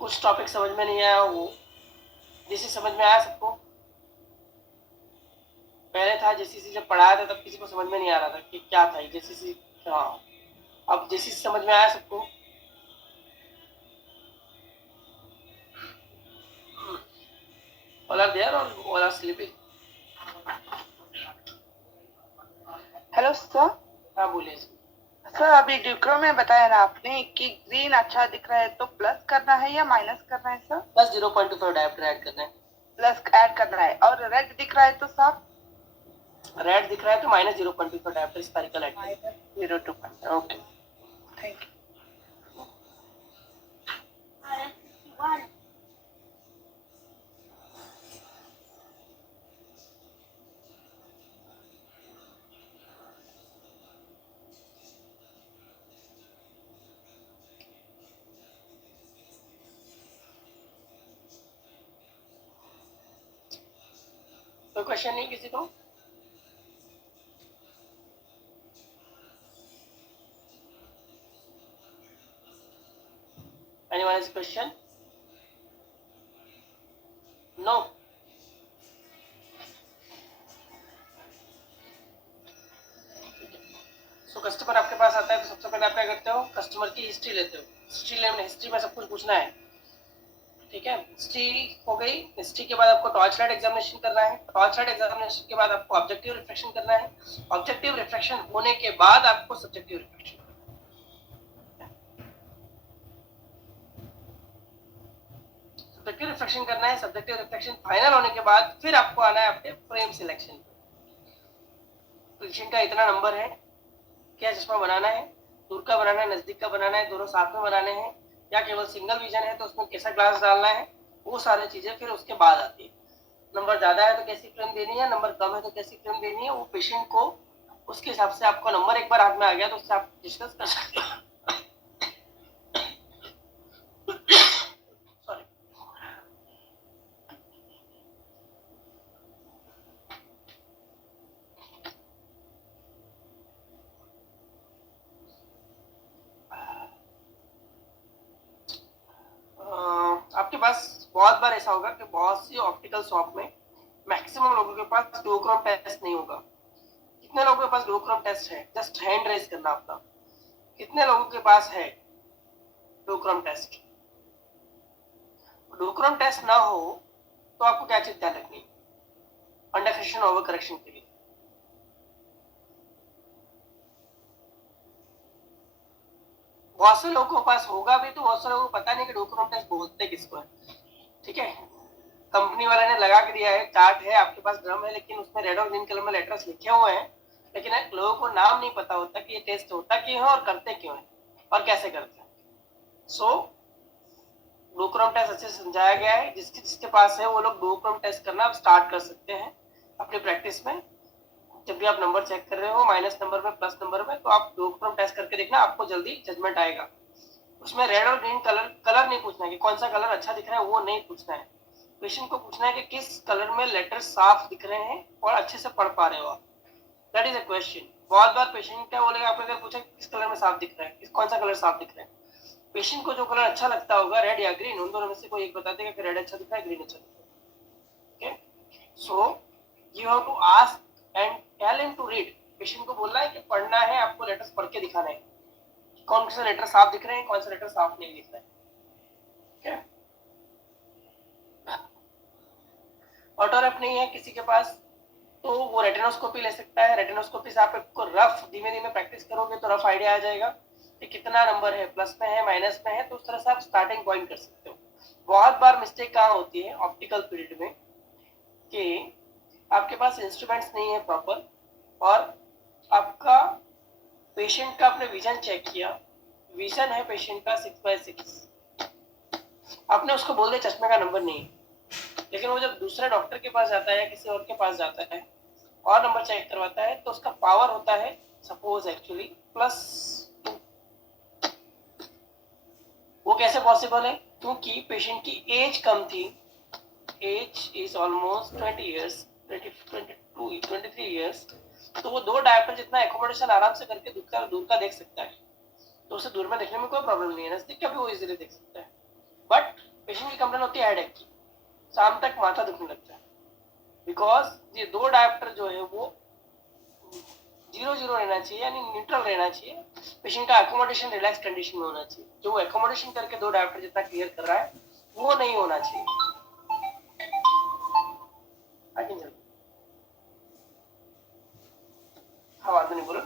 कुछ टॉपिक समझ में नहीं आया वो जैसे समझ में आया सबको? पहले था जेसीसी जब पढ़ाया था तब किसी को समझ में नहीं आ रहा था कि क्या था जेसीसी। हाँ, अब जेसीसी समझ में आया सबको? All are there or all are sleeping? Hello sir. हाँ बोलिए। सर अभी डिक्रो में बताया ना आपने कि ग्रीन अच्छा दिख रहा है तो प्लस करना है या माइनस करना है सर? प्लस 0.25 डायप्टर ऐड करना है। प्लस ऐड करना है। और रेड दिख रहा है तो सर? रेड दिख रहा है तो -0.25 डायप्टर स्पेरिकल ऐड करना है। 0.2। Okay, thank you. कोई क्वेश्चन नहीं किसी को? Anyone has a question? No. So customer आपके पास आता है तो सबसे पहले आप क्या करते हो? कस्टमर की हिस्ट्री लेते हो। हिस्ट्री में सब कुछ पूछना है। ठीक है, हिस्ट्री हो गई। हिस्ट्री के बाद आपको टॉर्च लाइट एग्जामिनेशन करना है। टॉर्च लाइट एग्जामिनेशन के बाद आपको ऑब्जेक्टिव रिफ्लेक्शन करना है। ऑब्जेक्टिव रिफ्लेक्शन होने के बाद आपको सब्जेक्टिव रिफ्लेक्शन। सब्जेक्टिव रिफ्लेक्शन करना है। सब्जेक्टिव रिफ्लेक्शन फाइनल होने के बाद फिर आपको आना है अपने फ्रेम सिलेक्शन पे। पेशेंट का इतना नंबर है, क्या चश्मा बनाना है, दूर का बनाना है, नजदीक का बनाना है, दोनों साथ में बनाने हैं, या केवल सिंगल विजन है तो उसमें कैसा ग्लास डालना है, वो सारी चीजें फिर उसके बाद आती है। नंबर ज्यादा है तो कैसी फ्रेम देनी है, नंबर कम है तो कैसी फ्रेम देनी है, वो पेशेंट को उसके हिसाब से आपको नंबर एक बार हाथ में आ गया तो उससे आप डिस्कस कर सकते हो। पास बहुत बार ऐसा होगा कि बहुत सी ऑप्टिकल शॉप में मैक्सिमम लोगों के पास डुओक्रोम टेस्ट नहीं होगा। कितने लोगों के पास डुओक्रोम टेस्ट है? जस्ट हैंड रेज करना अपना। कितने लोगों के पास है डुओक्रोम टेस्ट? डुओक्रोम टेस्ट ना हो तो आपको क्या चीज ध्यान रखनी? अंडर करेक्शन ओवर करेक्शन के लिए बहुत से लोगों के पास होगा भी, तो बहुत से लोगों को पता नहीं कि डुओक्रोम टेस्ट बोलते किसको है। ठीक है, कंपनी वाले ने लगा के दिया है, चार्ट है आपके पास, ड्रम है, लेकिन उसमें रेड और ग्रीन कलर में लेटर्स लिखे हुए हैं, लेकिन लोगों को नाम नहीं पता होता कि ये टेस्ट होता क्यों है और करते क्यों है और कैसे करते हैं। सो डुओक्रोम टेस्ट अच्छे से समझाया गया है। जिसके पास है वो लोग डुओक्रोम टेस्ट करना आप स्टार्ट कर सकते हैं अपनी प्रैक्टिस में। जब भी आप नंबर चेक कर रहे हो, माइनस नंबर में, प्लस नंबर में, तो आप डुओक्रोम टेस्ट करके देखना, आपको जल्दी जजमेंट आएगा। उसमें रेड और ग्रीन कलर नहीं पूछना है कि कौन सा कलर अच्छा दिख रहा है, वो नहीं पूछना है। पेशेंट को पूछना है कि किस कलर में लेटर साफ दिख रहे हैं और अच्छे से पढ़ पा रहे हो आप। That is a question. बहुत बार पेशेंट क्या बोलेगा, आपने अगर पूछा किस कलर में साफ दिख रहा है, कौन सा कलर साफ दिख रहा है, पेशेंट को जो कलर अच्छा लगता होगा, रेड या ग्रीन, उन दोनों में से कोई एक बता देगा कि रेड अच्छा दिख रहा है, ग्रीन अच्छा दिख रहा है। Okay, so you have to ask and tell him to read. Patient को बोलना है कि पढ़ना है, आपको लेटर्स पढ़ के दिखाना है कौन से लेटर साफ दिख रहे हैं, कौन से लेटर साफ नहीं दिख रहे हैं। ठीक है, ऑटोरेप नहीं है किसी के पास तो वो रेटिनोस्कोपी ले सकता है। रेटिनोस्कोपी से आप आपको रफ धीमे धीमे प्रैक्टिस करोगे तो रफ आइडिया आ जाएगा कि कितना नंबर है, प्लस में है, माइनस में है, तो उस तरह से आप स्टार्टिंग पॉइंट कर सकते हो। बहुत बार मिस्टेक कहाँ होती है ऑप्टिकल फील्ड में कि आपके पास इंस्ट्रूमेंट्स नहीं है प्रॉपर, और आपका पेशेंट का आपने विजन चेक किया, विजन है पेशेंट का 6/6, आपने उसको बोल दिया चश्मे का नंबर नहीं, लेकिन वो जब दूसरे डॉक्टर के पास जाता है या किसी और के पास जाता है और नंबर चेक करवाता है तो उसका पावर होता है सपोज एक्चुअली +2। वो कैसे पॉसिबल है? क्योंकि पेशेंट की एज कम थी, age is almost 20 years, 23 years, तो वो 2 डायप्टर जितना एकोमोडेशन आराम से करके दूर का देख सकता है, तो उसे दूर में देखने में कोई प्रॉब्लम नहीं है, नजदीक का भी वो इजीली देख सकता है। बट पेशेंट की कंप्लेन होती है हेडेक की, शाम तक माथा दुखने लगता है, बिकॉज ये 2 डायप्टर जो है वो 0-0 रहना चाहिए, यानी न्यूट्रल रहना चाहिए। पेशेंट का एकोमोडेशन रिलैक्स कंडीशन में होना चाहिए। जो एकोमोडेशन करके 2 डायप्टर जितना क्लियर कर रहा है वो नहीं होना चाहिए। हाँ, बात नहीं बोलो।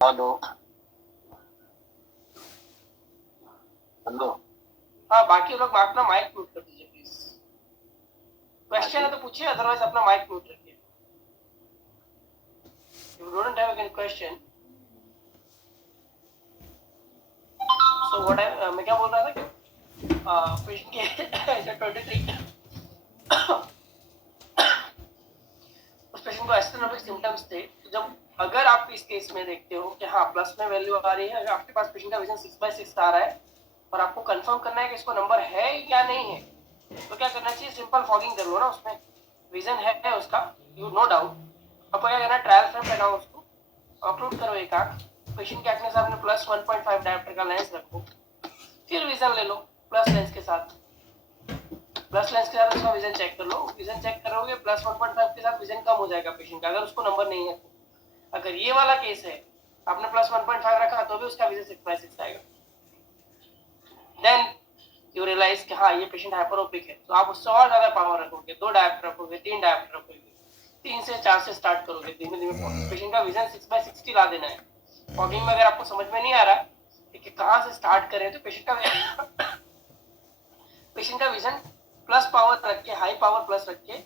Hello hello. हाँ, बाकी लोग अपना माइक म्यूट कर दीजिए प्लीज। क्वेश्चन है तो पूछिए, अदरवाइज अपना माइक म्यूट रखिए। You don't have any question, so what मैं क्या बोल रहा था कि पेशेंट के 23 उस पेशेंट को एस्ट्रोनॉमिक सिम्टम्स थे। तो जब अगर आप इस केस में देखते हो कि हाँ प्लस में वैल्यू आ रही है, अगर आपके पास पेशेंट का विजन 6/6 आ रहा है और आपको कंफर्म करना है कि इसको नंबर है या नहीं है, तो क्या करना चाहिए? सिंपल फॉगिंग कर लो ना, उसमें विजन है उसका, यू नो डाउट। अब क्या करना, ट्रायल फ्रेम लगाओ, उसको ऑक्लूड करो एक आंख, पेशेंट के आंख में सामने +1.5 डायप्टर का लेंस रखो, फिर विजन ले लो प्लस लेंस के साथ। प्लस लेंस के साथ उसका विजन चेक कर लो, विजन चेक करोगे +1.5 के साथ विजन कम हो जाएगा पेशेंट का, अगर उसको नंबर नहीं है तो। अगर ये वाला केस है, आपने +1.5 रखा तो भी उसका विजन 6/6 आएगा, देन यू रियलाइज कि हाँ ये पेशेंट हाइपरोपिक है, तो आप उससे और ज्यादा पावर रखोगे, 2 डायप्टर रखोगे, 3 डायप्टर रखोगे, 3 से 4 से स्टार्ट करोगे धीमे धीमे। पेशेंट का विजन 6/60 ला देना है। फॉगिंग में अगर आपको समझ में नहीं आ रहा कि कहाँ से स्टार्ट करें, तो पेशेंट का विजन प्लस पावर रख के, हाई पावर प्लस रख के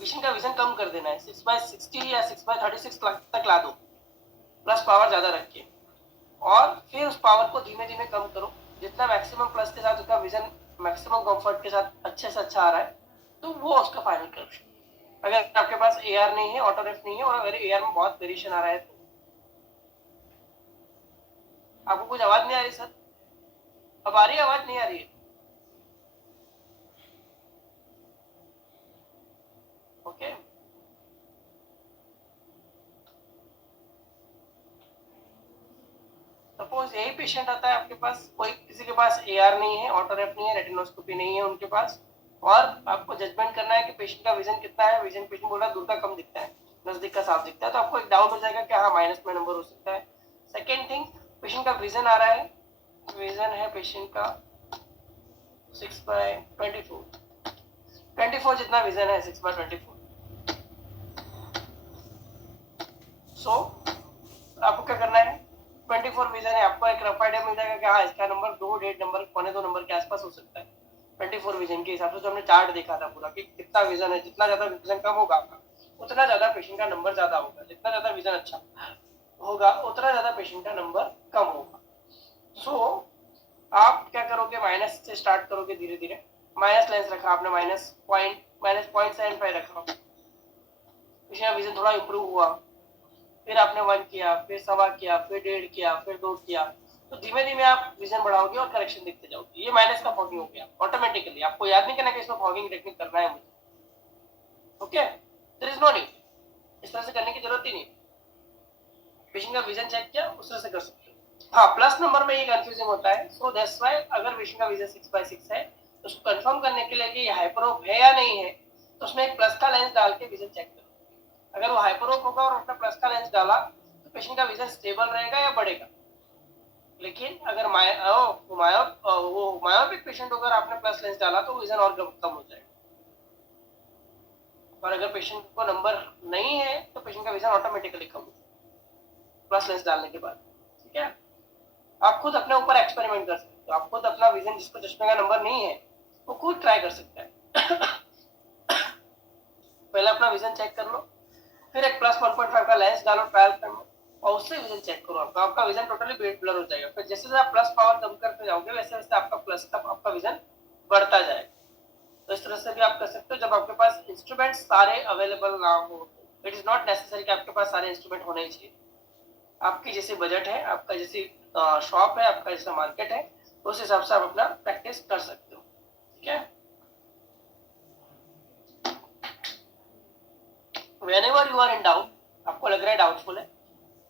पेशेंट का विजन कम कर देना है, 6/60 या 6/36 तक ला दो, प्लस पावर ज्यादा रख के, और फिर उस पावर को धीमे धीमे कम करो। जितना मैक्सिमम प्लस के साथ उसका विजन मैक्सिमम कंफर्ट के साथ अच्छे से अच्छा आ रहा है, तो वो उसका फाइनल करेक्शन। अगर आपके पास AR नहीं है, ऑटो रेफ नहीं है, और अगर AR में बहुत वेरिएशन आ रहा है, तो आपको कुछ आवाज नहीं आ रही सर? अब आ रही है आवाज, नहीं आ रही है? ओके। सपोज यही पेशेंट आता है आपके पास, कोई किसी के पास AR नहीं है, ऑटो रेफ नहीं है, रेटिनोस्कोपी नहीं है उनके पास, और आपको जजमेंट करना है कि पेशेंट का विजन कितना है। विजन पेशेंट बोल रहा है दूर का कम दिखता है, नजदीक का साफ दिखता है, तो आपको एक डाउट हो जाएगा कि हाँ माइनस में नंबर हो सकता है। सेकेंड थिंग, पेशेंट का विजन आ रहा है, विजन है पेशेंट का 6/24 जितना विजन है, 6/24। सो आपको क्या करना है, 24 विजन है, आपको एक रफ आइडिया मिल जाएगा कि हाँ इसका नंबर 2.5 नंबर, 2.25 नंबर के आसपास हो सकता है। 24 विजन के हिसाब से जो हमने चार्ट देखा था पूरा कि कितना विजन है, जितना ज्यादा विजन कम होगा उतना ज्यादा पेशेंट का नंबर ज्यादा होगा, जितना ज्यादा विजन अच्छा होगा उतना ज्यादा पेशेंट का नंबर कम होगा। सो आप क्या करोगे, माइनस से स्टार्ट करोगे धीरे धीरे। माइनस लेंस रखा आपने, -0.75 रखा, पेशेंट का विजन थोड़ा इंप्रूव हुआ, फिर आपने 1 किया, फिर 1.25 किया, फिर 1.5 किया, फिर 2 किया, तो धीमे धीमे आप विजन बढ़ाओगे और करेक्शन देखते जाओगे। ये माइनस का फॉगिंग हो गया ऑटोमेटिकली, आपको याद नहीं करना कि इसमें फॉगिंग टेक्निक करना है मुझे। Okay, there is no need, इस तरह से करने की जरूरत ही नहीं। पेशेंट का विजन चेक किया, उस तरह से कर सकते हो। हाँ, प्लस नंबर में ये कंफ्यूजिंग होता है, सो दैट्स व्हाई अगर पेशेंट का विजन 6/6 है तो उसको कंफर्म करने के लिए कि ये हाइपरोप है या नहीं है, तो उसमें एक प्लस का लेंस डाल के विजन चेक करो। अगर वो हाइपरोप होगा और उसने प्लस का लेंस डाला तो पेशेंट का विजन स्टेबल रहेगा या बढ़ेगा। लेकिन अगर मायोपिक पेशेंट होकर आपने प्लस लेंस डाला तो विजन और कम हो जाएगा। और अगर पेशेंट को नंबर नहीं है तो पेशेंट का विजन ऑटोमेटिकली कम हो जाएगा प्लस लेंस डालने के बाद। ठीक है, आप खुद अपने ऊपर एक्सपेरिमेंट कर सकते हो, आप खुद अपना विजन, जिसको चश्मे का नंबर नहीं है वो खुद ट्राई कर सकता है। पहले अपना विजन चेक कर लो, फिर एक +1.5 का लेंस डालो ट्रायल में और उससे विजन चेक करो, आपका विजन टोटली ब्लर हो जाएगा। फिर जैसे जैसे आप प्लस पावर कम करते जाओगे वैसे वैसे आपका विजन बढ़ता जाएगा। तो इस तरह से भी आप कर सकते हो जब आपके पास इंस्ट्रूमेंट सारे अवेलेबल ना हो। इट इज नॉट नेसेसरी कि आपके पास सारे इंस्ट्रूमेंट होने ही चाहिए। आपकी जैसी बजट है, आपका जैसी शॉप है, आपका जैसा मार्केट है, उस हिसाब से आप अपना प्रैक्टिस कर सकते हो। ठीक है, whenever you are in doubt, आपको लग रहा है डाउटफुल है,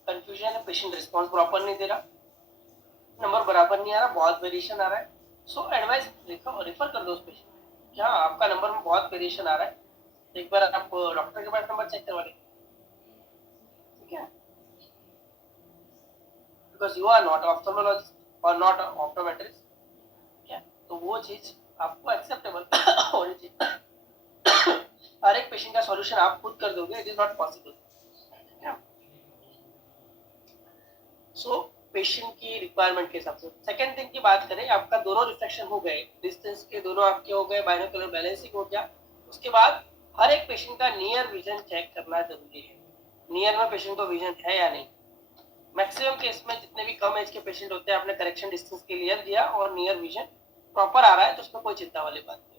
कंफ्यूजन है, पेशेंट रिस्पॉन्स प्रॉपर नहीं दे रहा, नंबर बराबर नहीं आ रहा, बहुत वेरिएशन आ रहा है, सो एडवाइस रिफर कर दो उस पेशेंट। क्या आपका नंबर में बहुत वेरिएशन आ रहा है, तो एक बार आप डॉक्टर के पास नंबर चेक करवा लें। ठीक है, because you are not ophthalmologist और नॉट ऑप्टोमेट्रिस्ट। ठीक है, तो वो चीज आपको एक्सेप्टेबल होनी चाहिए। हर एक पेशेंट का सॉल्यूशन आप खुद कर दोगे, it is not possible. So patient की रिक्वायरमेंट के हिसाब से। सेकेंड थिंग की बात करें, आपका दोनों रिफ्लेक्शन हो गए, डिस्टेंस के दोनों आपके हो गए, बाइनोकुलर बैलेंसिंग हो गया, उसके बाद हर एक पेशेंट का नियर विजन चेक करना जरूरी है। नियर में पेशेंट को विजन है या नहीं। मैक्सिमम केस में जितने भी कम एज के पेशेंट होते हैं, आपने करेक्शन डिस्टेंस क्लियर दिया और नियर विजन प्रॉपर आ रहा है तो उसमें कोई चिंता वाली बात नहीं।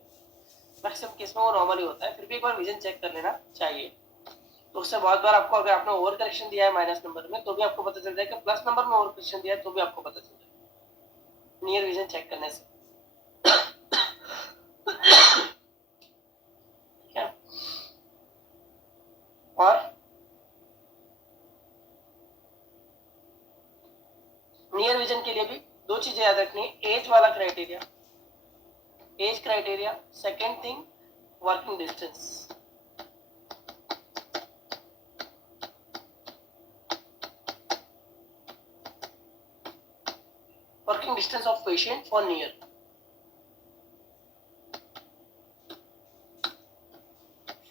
मैक्सिमम केस में वो नॉर्मली होता है, फिर भी एक बार विजन चेक कर लेना चाहिए। तो उससे बहुत बार आपको, अगर आपने ओवर करेक्शन दिया है माइनस नंबर में तो भी आपको पता चल जाएगा, प्लस नंबर में ओवर करेक्शन दिया है तो भी आपको पता चल जाएगा नियर विजन चेक करने से। ठीक है, और नियर विजन के लिए भी दो चीजें याद रखनी है, एज वाला criteria, age criteria, second thing working distance. Working distance of patient for near.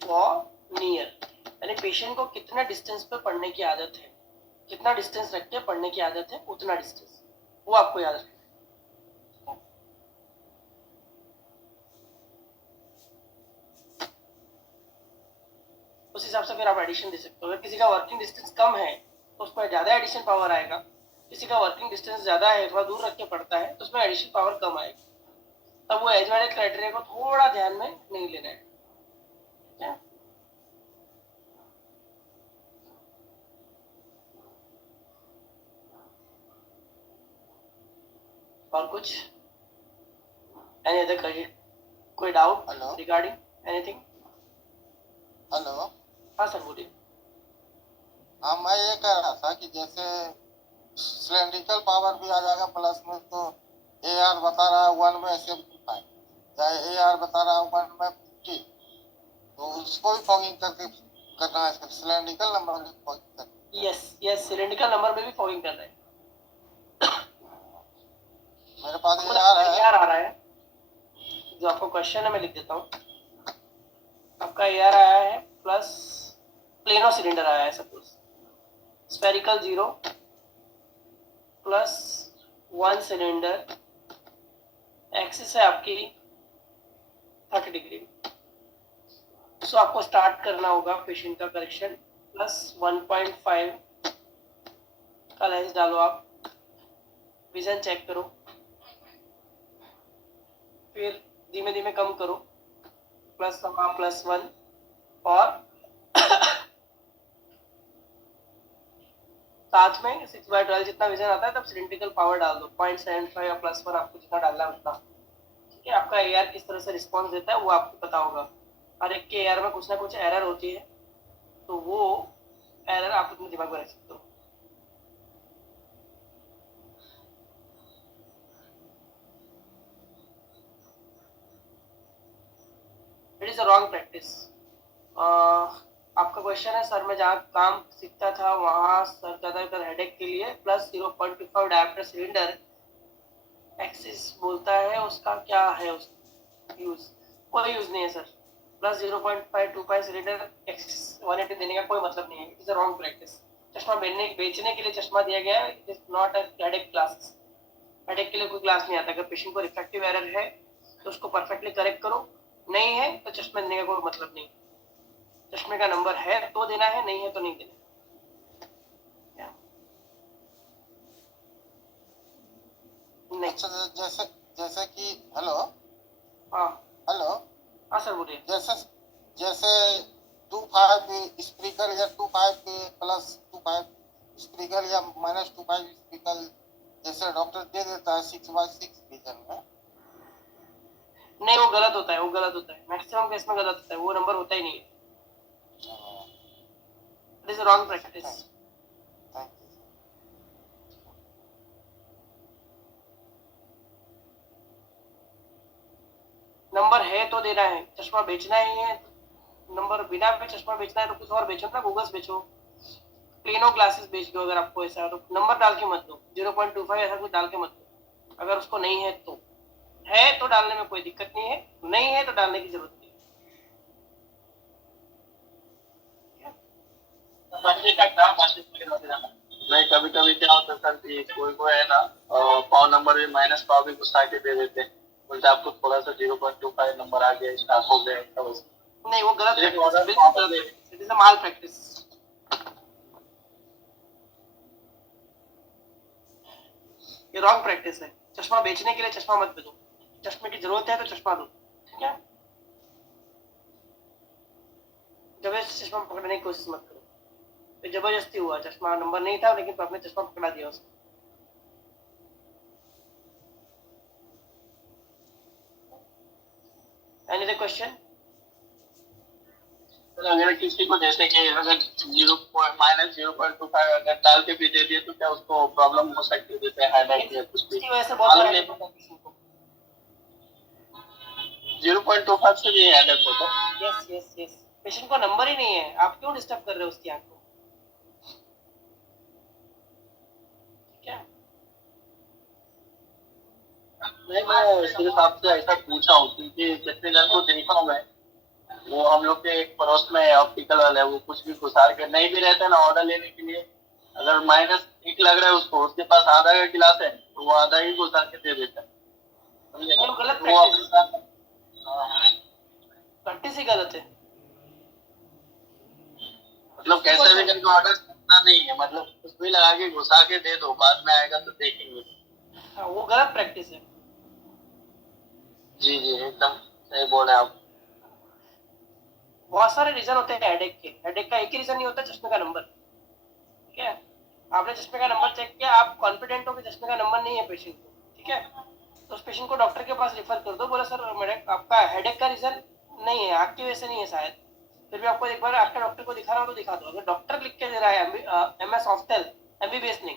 For near यानी पेशेंट को कितना डिस्टेंस पे पढ़ने की आदत है, कितना डिस्टेंस रख के पढ़ने की आदत है, उतना डिस्टेंस, वो आपको याद रखना। उस हिसाब से फिर आप एडिशन दे सकते हो। अगर किसी का वर्किंग डिस्टेंस कम है तो उसमें ज्यादा एडिशन पावर आएगा, किसी का वर्किंग डिस्टेंस ज्यादा है, थोड़ा दूर रख के पड़ता है तो उसमें एडिशन पावर कम आएगा। तब वो एज वाले क्राइटेरिया को थोड़ा ध्यान में नहीं लेना है। क्या और कुछ एनी अदर कोई doubt hello regarding anything? Hello. हाँ सर बोलिए। हाँ, मैं ये कह रहा था कि जैसे सिलेंड्रिकल पावर भी आ जाएगा प्लस में, तो ए आर बता रहा है 1 में 75, चाहे ए आर बता रहा है 1 में 50, तो उसको भी फॉगिंग करके करना है, सिलेंड्रिकल नंबर में फॉगिंग करना। यस सिलेंड्रिकल नंबर में भी फॉगिंग कर रहे हैं। मेरे पास ए आर है। AR आ रहा है, जो आपको क्वेश्चन है मैं लिख देता हूँ। आपका AR आया है प्लस प्लेनो सिलेंडर आया है, suppose spherical 0 plus 1 cylinder, axis है आपकी 30 डिग्री। सो आपको स्टार्ट करना होगा पेशेंट का करेक्शन प्लस 1.5 का लेंस डालो, आप विजन चेक करो, फिर धीमे धीमे कम करो, +1 और साथ में 6/12 जितना विजन आता है तब सिलेंड्रिकल पावर डाल दो 0.75 या +1, आपको जितना डालना है उतना। ठीक है, आपका AR किस तरह से रिस्पॉन्स देता है वो आपको पता होगा। हर एक के AR में कुछ ना कुछ एरर होती है, तो वो एरर आप अपने दिमाग में रख सकते हो। It is a wrong practice. आपका क्वेश्चन है सर, मैं जहाँ काम सीखता था वहाँ सर ज्यादातर हेडेक के लिए +0.25 डायमीटर सिलेंडर एक्सिस बोलता है, उसका क्या है उस यूज? कोई यूज नहीं है सर। +0.525 सिलेंडर एक्सिस 180 देने का कोई मतलब नहीं है। It is a wrong practice. चश्मा बेचने के लिए चश्मा दिया गया है, it is not a headache class. Headache के लिए कोई क्लास नहीं आता। अगर पेशेंट को रिफ्रैक्टिव एरर है तो उसको परफेक्टली करेक्ट करो, नहीं है तो चश्मा देने का कोई मतलब नहीं। चश्मे का नंबर है तो देना है, नहीं है तो नहीं देना। नहीं। अच्छा, जैसे जैसे कि हेलो हाँ हेलो हाँ सर बोलिए। जैसे जैसे 25 स्प्रिकल या 25 +25 स्प्रिकल या -25 स्प्रिकल, जैसे डॉक्टर दे देता है 6/6 विजन में। नहीं, वो गलत होता है, वो गलत होता है। मैक्सिमम केस में गलत होता है, वो नंबर होता ही नहीं है। It is wrong practice. Thank you. Number है तो देना है। चश्मा बेचना ही है, नंबर बिना भी चश्मा बेचना है तो कुछ और बेचो ना, गूगल्स बेचो, प्लेनो ग्लासेस बेच दो। अगर आपको ऐसा है तो नंबर डाल के मत दो, 0.25 ऐसा कुछ डाल के मत दो। अगर उसको नहीं है तो, है तो डालने में कोई दिक्कत नहीं है, नहीं है तो डालने की जरूरत नहीं। नहीं, कभी कभी क्या होता है सर कि कोई कोई है ना, पाव नंबर भी माइनस पाव भी घुसा के दे देते हैं, बोलते आपको थोड़ा सा 0.25 नंबर आ गया, स्टार्ट हो गया। नहीं, वो गलत एक प्रैक्टिस, order बिल्कुल proper गलत दे। Practice. It is a malpractice. ये रॉन्ग प्रैक्टिस है। चश्मा बेचने के लिए चश्मा मत दो, चश्मे की जरूरत है तो चश्मा दो। ठीक है, जबरदस्ती चश्मा पकड़ने की कोशिश मत करो। तो जबरदस्ती हुआ, चश्मा नंबर नहीं था लेकिन आपने चश्मा पकड़ा दिया उसको। Any other question? अगर किसी को जैसे कि अगर -0.25 अगर डाल के भी दे दिए तो क्या उसको प्रॉब्लम हो सकती है, जैसे हेडेक या कुछ भी? इसकी वजह से बहुत सारे हेडेक होता है किसी को। 0.25 से भी हेडेक होता है। यस यस यस, पेशेंट को नंबर ही नहीं है, आप क्यों डिस्टर्ब कर रहे हो उसकी आंख को? ठीक है, नहीं, मैं सिर्फ आपसे ऐसा पूछा हूँ क्योंकि जितने जन को देखा हूँ मैं, वो हम लोग के एक पड़ोस में ऑप्टिकल वाला है, वो कुछ भी घुसा के नहीं भी रहता ना ऑर्डर लेने के लिए, अगर माइनस ठीक लग रहा है उसको, उसके पास आधा का गिलास है तो वो आधा ही घुसा के दे देता है, समझे? वो गलत वो अपने प्रैक्टिस, साथ, हाँ, प्रैक्टिस ही गलत है। मतलब कैसे भी करके ऑर्डर करना नहीं है, मतलब कुछ भी लगा के घुसा के दे दो, बाद में आएगा तो देखेंगे। हाँ, वो गलत प्रैक्टिस है। जी जी एकदम सही बोले आप। बहुत सारे रीजन होते हैं हेडेक के। हेडेक का एक ही रीजन नहीं होता चश्मे का नंबर। ठीक है, आपने चश्मे का नंबर चेक किया, आप कॉन्फिडेंट हो कि चश्मे का नंबर नहीं है पेशेंट को, ठीक है, तो उस पेशेंट को डॉक्टर के पास रिफर कर दो। बोला सर मेरे आपका हेडेक का रीजन नहीं है, आपकी वजह से नहीं है शायद, फिर भी आपको एक बार आपके डॉक्टर को दिखा रहा हो तो दिखा दो। अगर डॉक्टर लिख के दे रहा है MS ऑफ्थल, MBBS नहीं,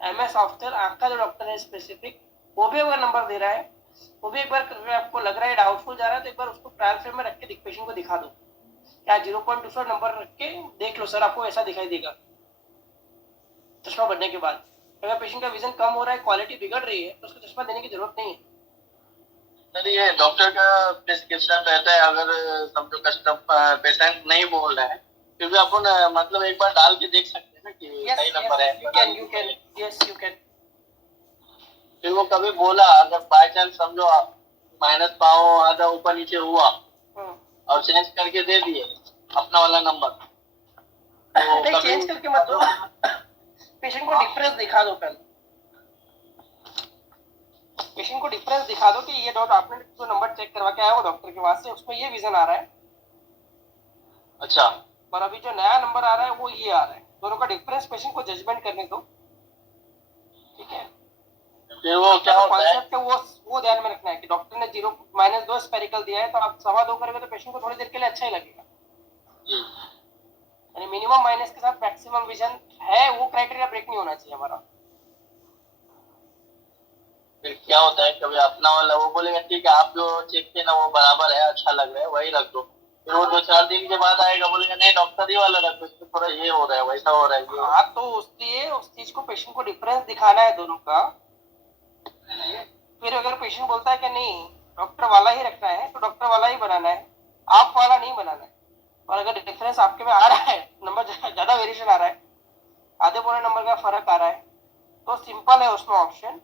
MS ऑफ्थल आँख का जो डॉक्टर है स्पेसिफिक, वो भी अगर नंबर दे रहा है, वो भी एक बार आपको लग रहा है डाउटफुल जा रहा है तो एक बार उसको ट्रायल फ्रेम में रख के पेशेंट को दिखा दो। क्या 0.24 नंबर रख के देख लो सर, आपको ऐसा दिखाई देगा चश्मा बनने के बाद। अगर पेशेंट का विजन कम हो रहा है, क्वालिटी बिगड़ रही है, तो उसको चश्मा देने की जरूरत नहीं है। सर ये डॉक्टर का प्रिस्क्रिप्शन रहता है, अगर समझो कस्टमर पेशेंट नहीं बोल रहे हैं फिर भी अपन मतलब एक बार डाल के देख सकते हैं ना कि सही नंबर है। You can yes you can. फिर वो कभी बोला अगर बाय चांस समझो माइनस पाओ आधा ऊपर नीचे हुआ और चेंज करके दे दिए अपना वाला नंबर, तो नहीं कभी चेंज करके मत दो, पेशेंट को डिफरेंस दिखा दो पहले। पेशेंट को डिफरेंस दिखा दो कि ये डॉट आपने जो नंबर चेक करवा के आया हो डॉक्टर के पास से, उसमें ये विजन आ रहा है, अच्छा, और अभी जो नया नंबर आ रहा है वो ये आ रहा है। दोनों का डिफरेंस पेशेंट को जजमेंट करने दो, ठीक है। फिर वो क्या होता है कॉन्सेप्ट है वो ध्यान में रखना है कि डॉक्टर ने 0-2 स्पेरिकल दिया है तो आप 2.25 करोगे तो पेशेंट को थोड़ी देर के लिए अच्छा ही लगेगा। यानी मिनिमम माइनस के साथ मैक्सिमम विजन है, वो क्राइटेरिया ब्रेक नहीं होना चाहिए हमारा। फिर क्या होता है कभी अपना वाला वो बोलेगा ठीक है आप जो चेक किए ना वो बराबर है, अच्छा लग रहा है, वही रख दो। फिर वो 2-4 दिन के बाद आएगा बोलेगा नहीं डॉक्टर ही वाला रख दो, इसमें थोड़ा ये हो रहा है वैसा हो रहा है ये। हाँ तो उसलिए उस चीज को पेशेंट को डिफरेंस दिखाना है दोनों का। फिर अगर पेशेंट बोलता है कि नहीं डॉक्टर वाला ही रखना है तो डॉक्टर वाला ही बनाना है, आप वाला नहीं बनाना है। और अगर डिफरेंस आपके में आ रहा है, नंबर ज्यादा वेरिएशन आ रहा है, आधे पौने नंबर का फर्क आ रहा है, तो सिंपल है उसमें ऑप्शन।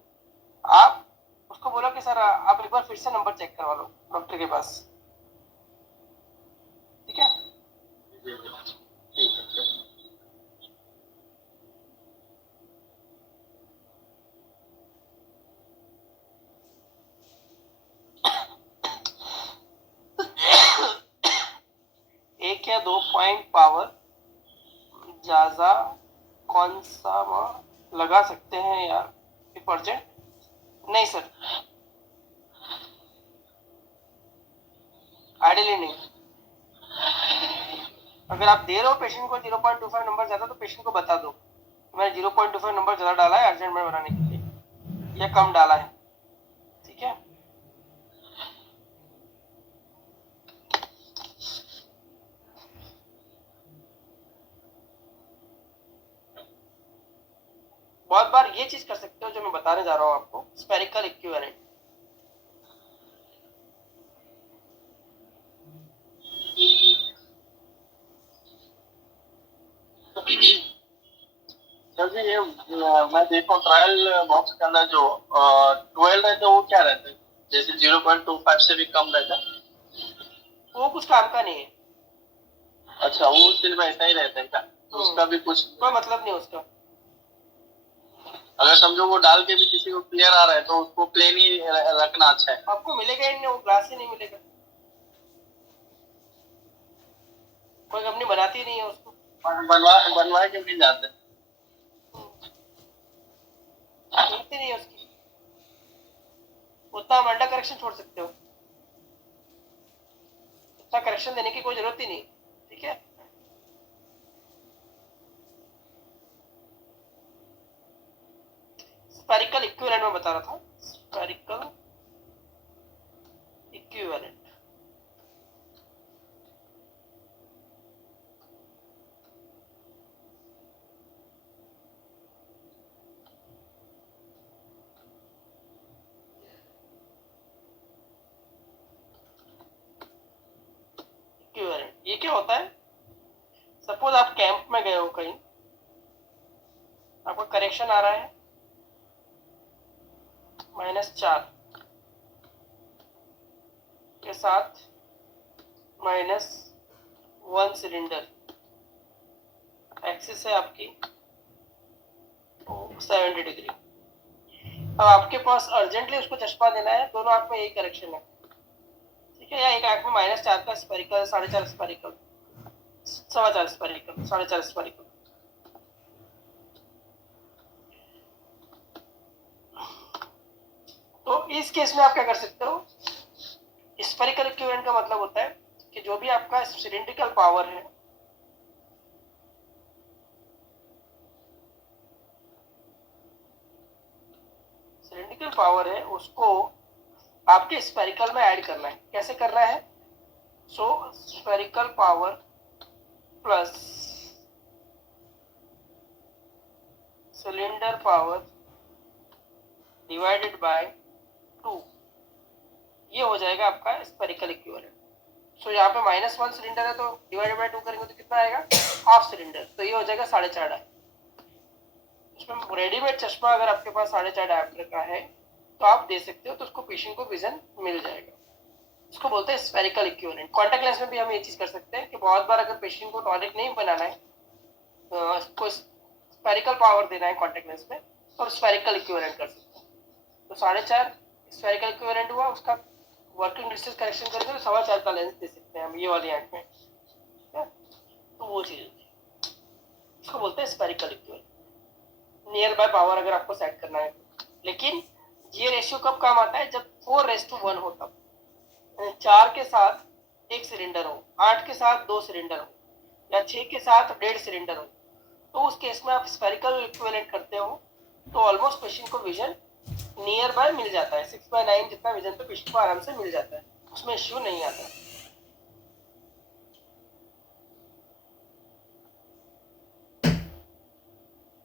आप उसको बोलो कि सर आप एक बार फिर से नंबर चेक करवा लो डॉक्टर के पास, ठीक है। ठीक है। एक या 2 पॉइंट पावर ज्यादा कौन सा लगा सकते हैं यार परसेंट? नहीं सर, आइडियली नहीं। अगर आप दे रहे हो पेशेंट को 0.25 नंबर ज्यादा तो पेशेंट को बता दो मैंने 0.25 नंबर ज्यादा डाला है अर्जेंट में बनाने के लिए, या कम डाला है, ठीक है। बहुत बार ये चीज कर सकते हो जो मैं बताने जा रहा हूँ आपको, स्पेरिकल इक्विवेलेंट। सर जी ये मैं देखो ट्रायल बॉक्स के अंदर जो 12 रहता है वो क्या रहता है, जैसे 0.25 से भी कम रहता है। वो कुछ काम का नहीं है। अच्छा वो सिर्फ ऐसा ही रहता है क्या, तो उसका भी कुछ कोई मतलब नहीं उसका। अगर समझो वो डाल के भी किसी को क्लियर आ रहा है तो उसको प्लेन ही रखना अच्छा है। आपको मिलेगा ही नहीं, वो ग्लास ही नहीं मिलेगा, कोई कंपनी बनाती ही नहीं है उसको। बनवा के भी जाते हैं। जरूरत ही नहीं है उसकी, उतना हम अंडर करेक्शन छोड़ सकते हो, उतना करेक्शन देने की कोई जरूरत ही नहीं, ठीक है। स्पेरिकल इक्विवेलेंट में बता रहा था, स्पेरिकल इक्विवेलेंट। इक्विवेलेंट ये क्या होता है? सपोज आप कैंप में गए हो कहीं, आपका करेक्शन आ रहा है -4 के साथ -1 सिलेंडर, एक्सिस है आपकी 70 डिग्री। अब आपके पास अर्जेंटली उसको चश्मा देना है, दोनों आंख में यही करेक्शन है, ठीक है, या एक आंख में -4 का स्पेरिकल, 4.5 स्पेरिकल, 4.25 स्पेरिकल, 4.5 स्पेरिकल। तो इस केस में आप क्या कर सकते हो, स्पेरिकल इक्विवेलेंट का मतलब होता है कि जो भी आपका सिलिंड्रिकल पावर है, सिलिंड्रिकल पावर है, उसको आपके स्पेरिकल में ऐड करना है। कैसे करना है? So spherical power plus cylinder power divided by 2, ये हो जाएगा आपका स्पेरिकल इक्विवेलेंट। सो यहाँ पे -1 सिलेंडर है तो डिवाइडेड बाय 2 करेंगे तो कितना आएगा? हाफ सिलेंडर, तो ये हो जाएगा 4.5 डाय। इसमें रेडीमेड चश्मा अगर आपके पास 4.5 डायमीटर का है तो आप दे सकते हो, तो उसको पेशेंट को विजन मिल जाएगा। इसको बोलते हैं स्पेरिकल इक्विवेलेंट। कॉन्टैक्ट लेंस में भी हम ये चीज कर सकते हैं कि बहुत बार अगर पेशेंट को टॉनिक नहीं बनाना है, उसको स्पेरिकल पावर देना है कॉन्टैक्ट लेंस में, तो स्पेरिकल इक्विवेलेंट कर सकते हैं। तो 4.5 स्पेरिकल इक्विवेलेंट हुआ, उसका वर्किंग डिस्टेंस करेक्शन करके तो 4.25 का लेंस दे सकते हैं हम ये वाली आंख में। तो वो चीज होती है, इसको बोलते हैं spherical equivalent. Near by power अगर आपको सेट करना है, लेकिन ये रेशियो कब काम आता है? जब 4:1 हो, तब 4 के साथ 1 सिलेंडर हो, 8 के साथ 2 सिलेंडर हो, या 6 के साथ 1.5 सिलेंडर हो, तो उस केस में आप स्पेरिकल इक्विवेलेंट करते हो तो ऑलमोस्ट पेशेंट को विजन नियर बाय मिल जाता है। 6/9 जितना विजन तो पेशेंट को आराम से मिल जाता है, उसमें इश्यू नहीं आता।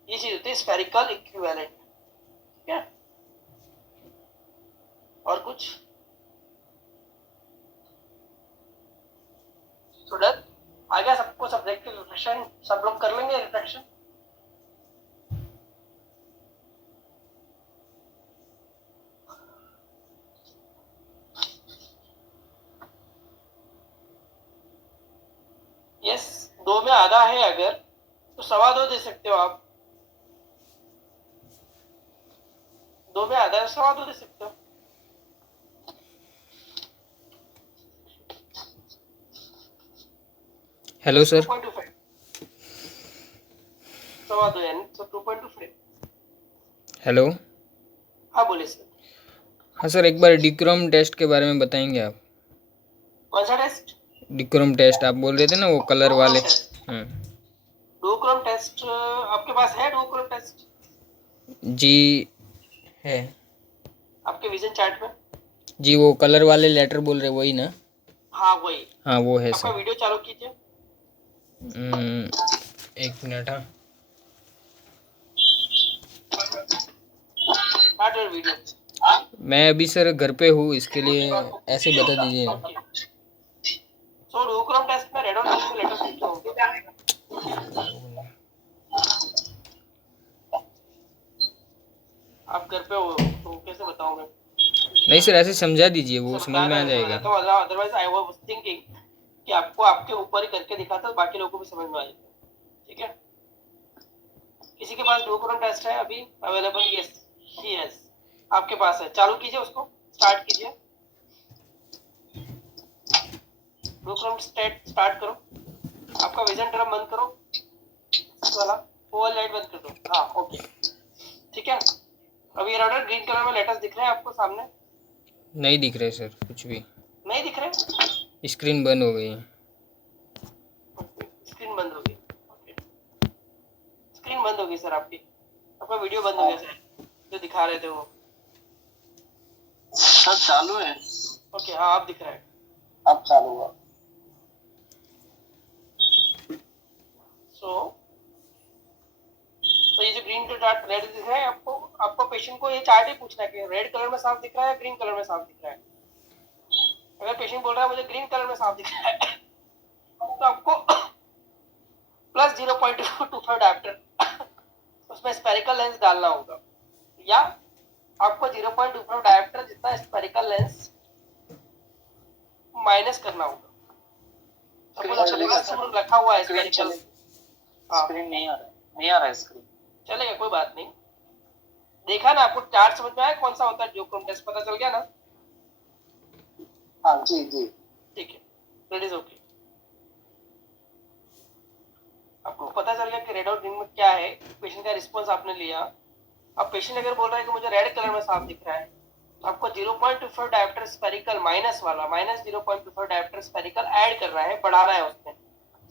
ये चीज होती है स्पेरिकल इक्विवेलेंट। ठीक है, और कुछ स्टूडेंट आ गया सबको? सब्जेक्ट के रिफ्लेक्शन सब लोग कर लेंगे रिफ्लेक्शन? यस, 2 में आधा है अगर तो 2.25 दे सकते हो आप। 2 में आधा है 2.25 दे सकते हो। Hello sir. 2.25 2.25 यानी तो 2.25। हेलो। हाँ बोलिए सर। हाँ सर, एक बार डिक्रोम टेस्ट के बारे में बताएंगे आप? कौन सा टेस्ट? डिक्रोम टेस्ट आप बोल रहे थे ना, वो कलर वाले। डुओक्रोम टेस्ट आपके पास है? डुओक्रोम टेस्ट जी है। आपके विजन चार्ट में? जी, वो कलर वाले लेटर बोल रहे वही ना? हाँ वही। हाँ वो है आपका सर। वीडियो चालू कीजिए। एक मिनट। हाँ स्टार्ट योर वीडियो। मैं अभी सर घर पे हूँ, इसके लिए ऐसे बता दीजिए। सो डुओक्रोम टेस्ट में रेड और ग्रीन में लेटर्स लिखे होंगे। आप घर पे हो तो कैसे बताऊंगा? नहीं सर, ऐसे समझा दीजिए, वो समझ में आ जाएगा। तो अदरवाइज आई वाज थिंकिंग कि आपको आपके ऊपर ही करके दिखाता, बाकी लोगों को भी समझ में आ जाएगा। ठीक है, किसी के पास डुओक्रोम टेस्ट है अभी अवेलेबल? यस यस, आपके पास है। चालू कीजिए, उसको स्टार्ट कीजिए। डुओक्रोम स्टार्ट करो। आपका विजन ड्रम बंद करो, वाला ओवल लाइट बंद कर दो। हाँ ओके, ठीक है। अभी रेड और ग्रीन कलर में लेटर्स दिख रहे हैं आपको सामने? नहीं दिख रहे सर, कुछ भी नहीं दिख रहे? स्क्रीन बंद हो गई है। स्क्रीन बंद हो गई। ओके, स्क्रीन बंद हो गई सर आपकी। आपका वीडियो बंद हो गया सर, जो दिखा रहे थे वो। सर चालू है। ओके हाँ, आप दिख रहा है। अब चालू हुआ। तो ये जो ग्रीन का चार्ट रेड दिख रहा है आपको, आपको पेशेंट को ये चार्ट ही पूछना है कि रेड कलर में साफ दिख रहा है, ग्रीन कलर में साफ दिख रहा है। अगर पेशेंट बोल रहा है मुझे ग्रीन कलर में साफ दिख रहा है तो आपको प्लस 0.25 डायोप्टर उसमें स्पेरिकल लेंस डालना होगा, या आपको 0.25 डायोप्टर जितना स्पेरिकल लेंस माइनस करना होगा। रखा हुआ है स्पेरिकल। स्क्रीन नहीं आ रहा है, नहीं आ रहा है स्क्रीन। चलेगा, कोई बात नहीं। देखा ना, आपको चार्ट समझ में आया कौन सा होता है डुओक्रोम टेस्ट? पता चल गया ना? हाँ जी जी। ठीक है, दैट इज ओके। आपको पता चल गया कि रेड और ग्रीन में क्या है, पेशेंट का रिस्पॉन्स आपने लिया। अब पेशेंट अगर बोल रहा है कि मुझे रेड कलर में साफ दिख रहा है, तो आपको 0.25 डायोप्टर स्फेरिकल माइनस वाला माइनस 0.25 डायोप्टर स्फेरिकल ऐड करना है, बढ़ाना है उसमें।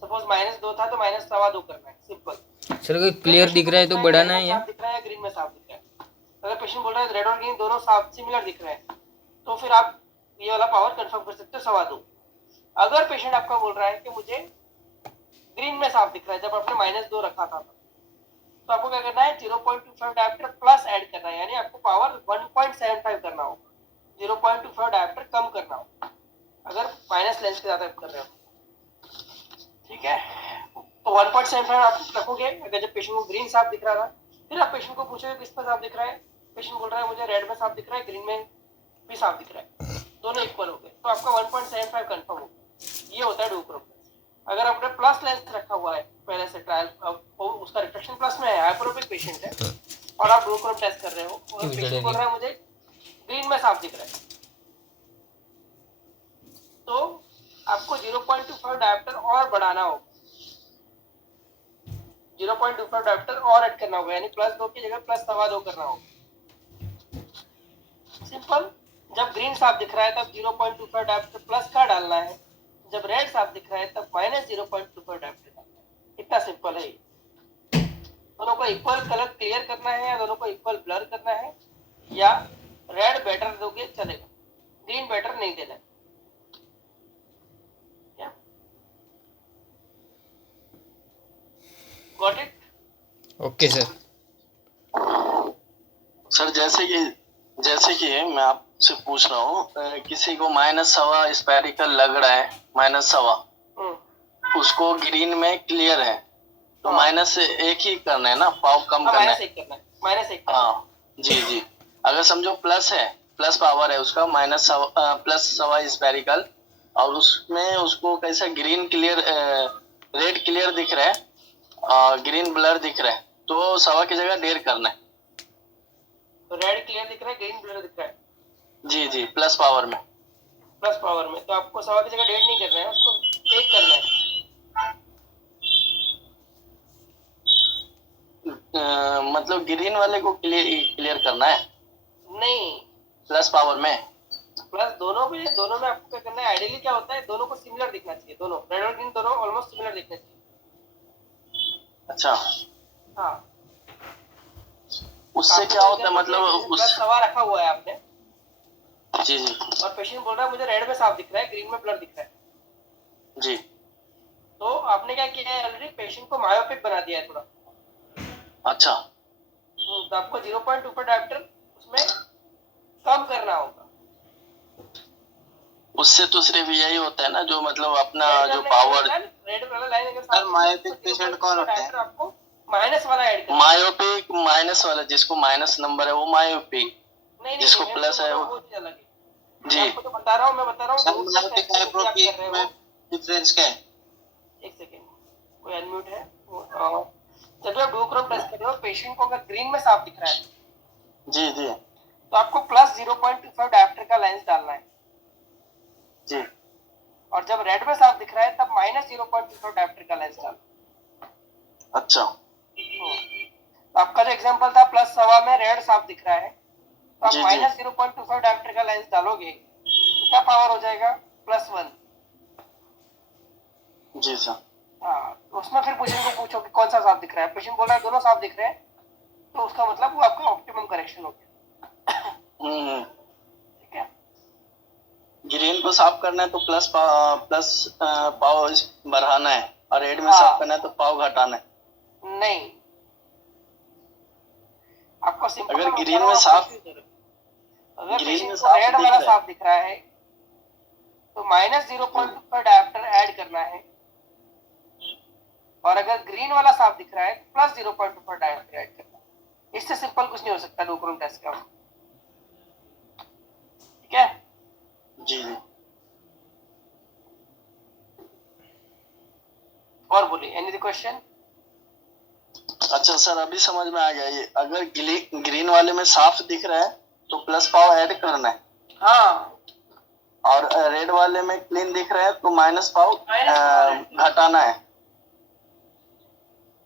सपोज -2 था तो -2.25 करना है, सिंपल। सर अगर क्लियर दिख रहा है तो बढ़ाना है या? साफ दिख रहा है, ग्रीन में साफ दिख रहा है। अगर पेशेंट बोल रहा है रेड और ग्रीन दोनों साफ सिमिलर दिख रहे हैं, तो फिर आप ये वाला पावर कंफर्म कर सकते हो 2.25। अगर पेशेंट आपका बोल रहा है कि मुझे ग्रीन में साफ दिख रहा है, जब आपने -2 रखा था, तो आपको क्या करना है, 0.25 डायोप्टर प्लस ऐड करना है, यानी आपको पावर 1.75 करना होगा, 0.25 डायोप्टर कम करना होगा अगर माइनस लेंस के ज्यादा कर रहे हो। ठीक है, तो 1.75 आप रखोगे। अगर जब पेशेंट को ग्रीन साफ दिख रहा था, फिर आप पेशेंट को पूछोगे किस पर साफ दिख रहा है, पेशेंट बोल रहा है मुझे रेड में साफ दिख रहा है, ग्रीन में भी साफ दिख रहा है, दोनों इक्वल हो गए, तो आपका 1.75 कंफर्म होगा। ये होता है डुक्रोम टेस्ट। अगर आपने प्लस लेंस रखा हुआ है पहले से ट्रायल, उसका रिफ्लेक्शन प्लस में है, हाइपरोपिक पेशेंट है, और आप डुक्रोम टेस्ट कर रहे हो, और पेशेंट बोल रहा है मुझे ग्रीन में साफ दिख रहा है, तो आपको 0.25 डायोप्टर और बढ़ाना होगा, 0.25 डायोप्टर और ऐड करना होगा, यानी +2 की जगह +2.25 करना होगा। सिंपल। जब ग्रीन साफ दिख रहा है तब 0.25 डायोप्टर प्लस का डालना है, जब रेड साफ दिख रहा है तब -0.25 डायोप्टर डालना है। इतना सिंपल है। दोनों को इक्वल कलर क्लियर करना है, या दोनों को इक्वल ब्लर करना है, या रेड बेटर दोगे चलेगा, ग्रीन बेटर नहीं देना है। Got it? Okay sir. Sir जैसे कि मैं आपसे पूछ रहा हूँ, किसी को -1.25 स्पेरिकल लग रहा है, -1.25, उसको ग्रीन में क्लियर है, तो -1 ही करना है ना, पाव कम करना है। -1 करना है, -1। हाँ जी जी। अगर समझो प्लस है, प्लस पावर है उसका, +1.25 स्पेरिकल, और उसमें उसको कैसा ग्रीन क्लियर, रेड क्लियर दिख रहा है, ग्रीन ब्लर दिख रहा है, तो 1.25 की जगह 1.5 करना है। तो रेड क्लियर दिख रहा है, ग्रीन ब्लर दिख रहा है। जी जी, प्लस पावर में। प्लस पावर में तो आपको 1.25 की जगह 1.5 नहीं करना है, उसको 1 करना है। मतलब ग्रीन वाले को क्लियर करना है, नहीं, प्लस पावर में। प्लस दोनों में आपको क्या करना है, आइडियली क्या होता है, दोनों को सिमिलर दिखना चाहिए, दोनों रेड और ग्रीन दोनों ऑलमोस्ट सिमिलर दिखने चाहिए। अच्छा, हाँ, उससे क्या होता है, मतलब प्लस 1.25 रखा हुआ है आपने, जी जी और पेशेंट बोल रहा है मुझे रेड में साफ दिख रहा है, ग्रीन में ब्लर दिख रहा है, जी। तो आपने क्या किया है, ऑलरेडी पेशेंट को मायोपिक बना दिया है थोड़ा। अच्छा, तो आपको 0.25 डायोप्टर उसमें कम करना होगा। उससे तो सिर्फ यही होता है ना, जो मतलब अपना जो पावर। रेड वाला लाइन अगर सर मायोपिक पेशेंट कौन होते हैं? आपको माइनस वाला ऐड करना है। मायोपिक माइनस वाला, जिसको माइनस नंबर है वो मायोपिक, नहीं, जिसको प्लस है वो चीज अलग है। जी। आपको तो बता रहा हूँ, मैं बता रहा सर हूँ मायोपिक हाइड्रोपिक में डिफरेंस क्या है? एक सेकेंड, कोई अनम्यूट है जब आप डुक्रोम टेस्ट कर रहे हो, पेशेंट को अगर ग्रीन में साफ दिख रहा है जी जी तो आपको +0.25 डायोप्टर का लेंस डालना है जी। और जब रेड में साफ दिख रहा है तब -0.25 डायोप्टर का लेंस डालना। अच्छा, तो आपका जो एग्जांपल था +1.25 में रेड साफ दिख रहा है, तो आप जी, जी। -0.25 डायोप्टर का लेंस डालोगे तो क्या पावर हो जाएगा, +1। जी सर। हाँ, उसमें फिर पेशेंट को पूछो कि कौन सा साफ दिख रहा है, पेशेंट बोल रहा है दोनों साफ दिख रहे हैं, तो उसका मतलब वो आपका ऑप्टिमम करेक्शन हो गया। ठीक है, ग्रीन को साफ करना है तो प्लस पाव बढ़ाना है, और रेड में हाँ। साफ करना है तो पाव घटाना है। नहीं, आपको सिंपल अगर ग्रीन में साफ, अगर ग्रीन पेशेंट में को साफ रेड दिख वाला रहा है। साफ दिख रहा है तो -0.25 डायोप्टर ऐड करना है, और अगर ग्रीन वाला साफ दिख रहा है तो +0.25 डायोप्टर ऐड करना है। इससे सिंपल कुछ नहीं हो सकता डुक्रोम टेस्ट का। ठीक है, जी जी। और बोलिए, एनी क्वेश्चन? अच्छा सर, अभी समझ में आ गया। ये अगर ग्रीन वाले में साफ दिख रहा है तो प्लस पाव ऐड करना है। हाँ, और रेड वाले में क्लीन दिख रहा है तो -5 घटाना है,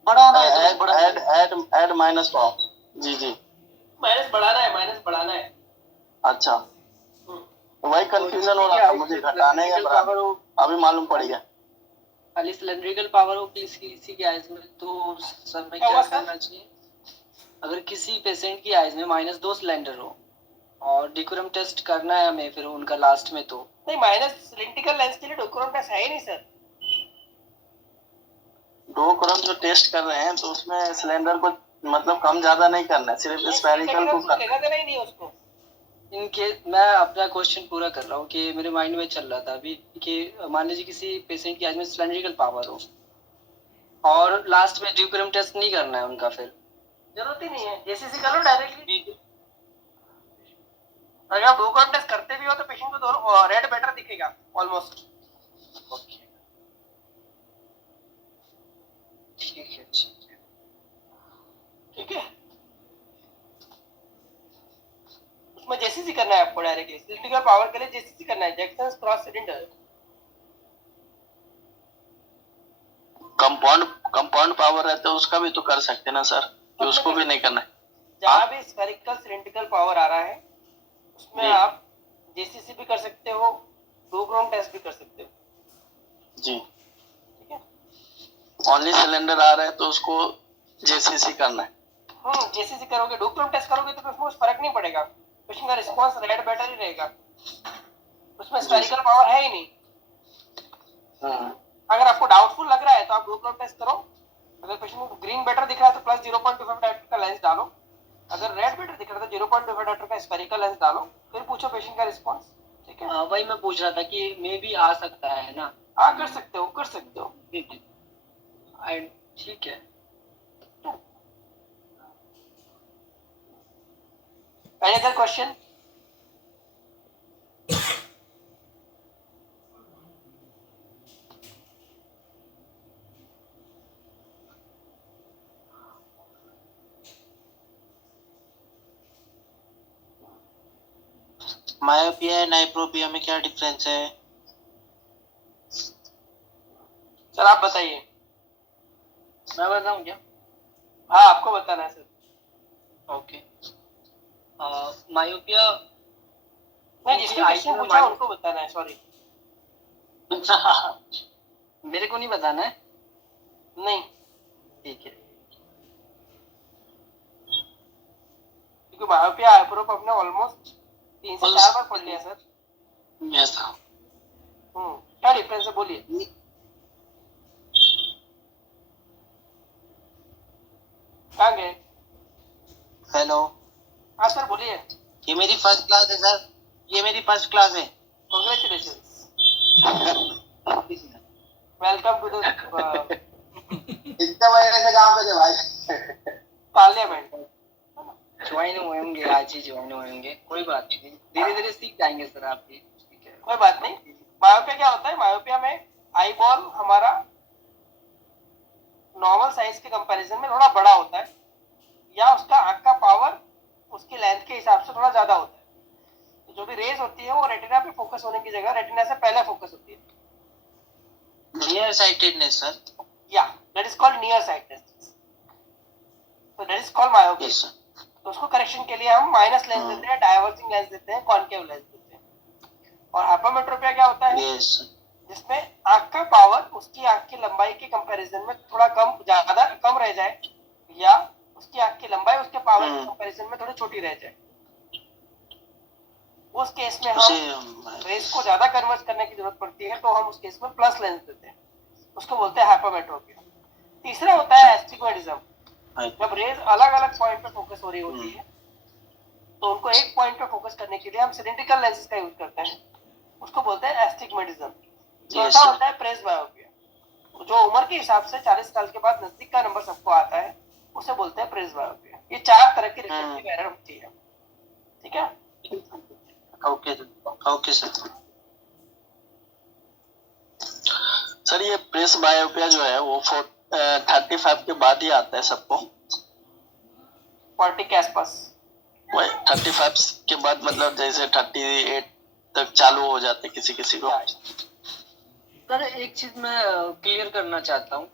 बढ़ाना है, ऐड -5। जी जी, माइनस बढ़ाना है, माइनस बढ़ाना है। अच्छा, वही कंफ्यूजन हो रहा था मुझे, घटाने या बढ़ाने, अभी मालूम पड़ गया। खाली सिलेंड्रिकल पावर हो किसी की आइज में, तो सर में क्या क्या हुआ सर? करना चाहिए? अगर किसी पेशेंट की आइज में -2 सिलेंडर हो और डिक्यूरम टेस्ट करना है हमें फिर उनका लास्ट में, तो नहीं, माइनस सिलेंड्रिकल लेंस के लिए डोक्रोम टेस्ट है ही नहीं सर। दो क्रम जो टेस्ट कर रहे हैं तो उसमें सिलेंडर को मतलब कम ज्यादा नहीं करना है, सिर्फ स्फेरिकल को करना है। लेना देना ही नहीं है उसको। इनके मैं अपना क्वेश्चन पूरा कर रहा हूँ कि मेरे माइंड में चल रहा था अभी कि मान लीजिए किसी पेशेंट की आइज में सिलेंड्रिकल पावर हो और लास्ट में डिक्यूरम टेस्ट नहीं करना है उनका, फिर जरूरत ही नहीं है, जेसीसी कर लो डायरेक्टली। अगर आप डोक्रोम टेस्ट करते भी हो तो पेशेंट को दोनों रेड बेटर दिखेगा ऑलमोस्ट। ठीक है। ठीक है, उसमें जेसीसी करना है आपको डायरेक्टली। सिलेंड्रिकल पावर के लिए जेसीसी करना है, Jackson cross cylinder. Compound power रहता है उसका भी तो कर सकते हैं ना सर, कि उसको भी नहीं करना है। जहाँ भी स्फेरिकल सिलेंड्रिकल पावर आ रहा है उसमें आप जेसीसी भी कर सकते हो, डोक्रोम टेस्ट भी कर सकते हो। जी, ठीक है, ओनली सिलेंडर आ रहा है तो उसको जेसीसी करना है। जेसीसी करोगे, डोक्रोम टेस्ट करोगे तो उसमें फर्क नहीं पड़ेगा, पेशेंट का रिस्पांस रेड बेटर ही रहेगा, उसमें स्फेरिकल पावर है ही नहीं। अगर आपको डाउटफुल लग रहा है तो आप डोक्रोम टेस्ट करो। अगर पेशेंट को ग्रीन बेटर दिख रहा है तो प्लस 0.25 डायोप्टर का लेंस डालो। अगर रेड बेटर दिख रहा है तो 0.25 डायोप्टर का स्फेरिकल लेंस डालो, फिर पूछो पेशेंट का रिस्पांस। ठीक है, वही मैं पूछ रहा था कि मे भी आ सकता है ना। हाँ कर सकते हो, कर सकते हो। ठीक है। Any other question? मायोपिया है नाइप्रोपिया में क्या डिफरेंस है? सर आप बताइए। मैं बताऊं क्या? हाँ आपको बताना है सर। ओके। मायोपिया नहीं, जिसने क्वेश्चन पूछा उनको बताना है, सॉरी। मेरे को नहीं बताना है। नहीं, ठीक है। क्योंकि मायोपिया हाइपरोप अपने ऑलमोस्ट 3 से 4 बार पढ़ लिया सर। यस। क्या डिफरेंस है बोलिए। कहाँ गए? हेलो, हाँ सर बोलिए। ये मेरी फर्स्ट क्लास है सर, ये मेरी फर्स्ट क्लास है। Congratulations. वेलकम टू द इतने महीने से कहाँ पे थे भाई? पार्लियामेंट। ज्वाइन होंगे, आज ही ज्वाइन होंगे, कोई बात नहीं, धीरे धीरे सीख जाएंगे सर आप भी। ठीक है, कोई बात नहीं। मायोपिया क्या होता है? मायोपिया में आई बॉल हमारा नॉर्मल साइज के कंपैरिजन में थोड़ा बड़ा होता है, या उसका आंख का पावर उसकी लेंथ के हिसाब से थोड़ा ज्यादा होता है। तो जो भी रेज होती है वो रेटिना पे फोकस होने की जगह रेटिना से पहले फोकस होती है। Near sightedness sir. या that is called near sightness, तो that is called myopia. Yes sir. तो उसको करेक्शन के लिए हम माइनस लेंस देते हैं, डायवर्जिंग लेंस देते हैं, कॉन्केव लेंस देते हैं। और हाइपरमेट्रोपिया क्या होता है? Yes sir. जिसमें आंख का पावर उसकी आंख की लंबाई के कंपैरिजन में थोड़ा ज्यादा कम रह जाए, या उसकी आंख की लंबाई उसके पावर के कंपैरिजन में थोड़ी छोटी रह जाए। उस केस में हम रेस को ज्यादा कन्वर्ट करने की जरूरत पड़ती है, तो हम उस केस में प्लस लेंस देते हैं, उसको बोलते हैं हाइपरमेट्रोपिया। तीसरा होता है एस्टिग्मेटिज्म। जब रेज अलग अलग पॉइंट पे फोकस हो रही होती है तो उनको एक पॉइंट पे फोकस करने के लिए हम सिलिंड्रिकल लेंसेज का यूज करते हैं, उसको बोलते हैं एस्टिग्मेटिज्म। चौथा होता है प्रेस बायोपिया, जो उम्र के हिसाब से 40 साल के बाद नजदीक का नंबर सबको आता है, उसे बोलते हैं प्रेस बायोपिया। ये 4 तरह की रिफ्लेक्टिव एरर होती है। ठीक है, ओके सर। सर ये प्रेस बायोपिया जो है वो 35 के बाद ही आता है सबको? 40 के आसपास। वही 35 के बाद, मतलब जैसे 38 तक चालू हो जाते किसी किसी को। सर एक चीज मैं क्लियर करना चाहता हूँ,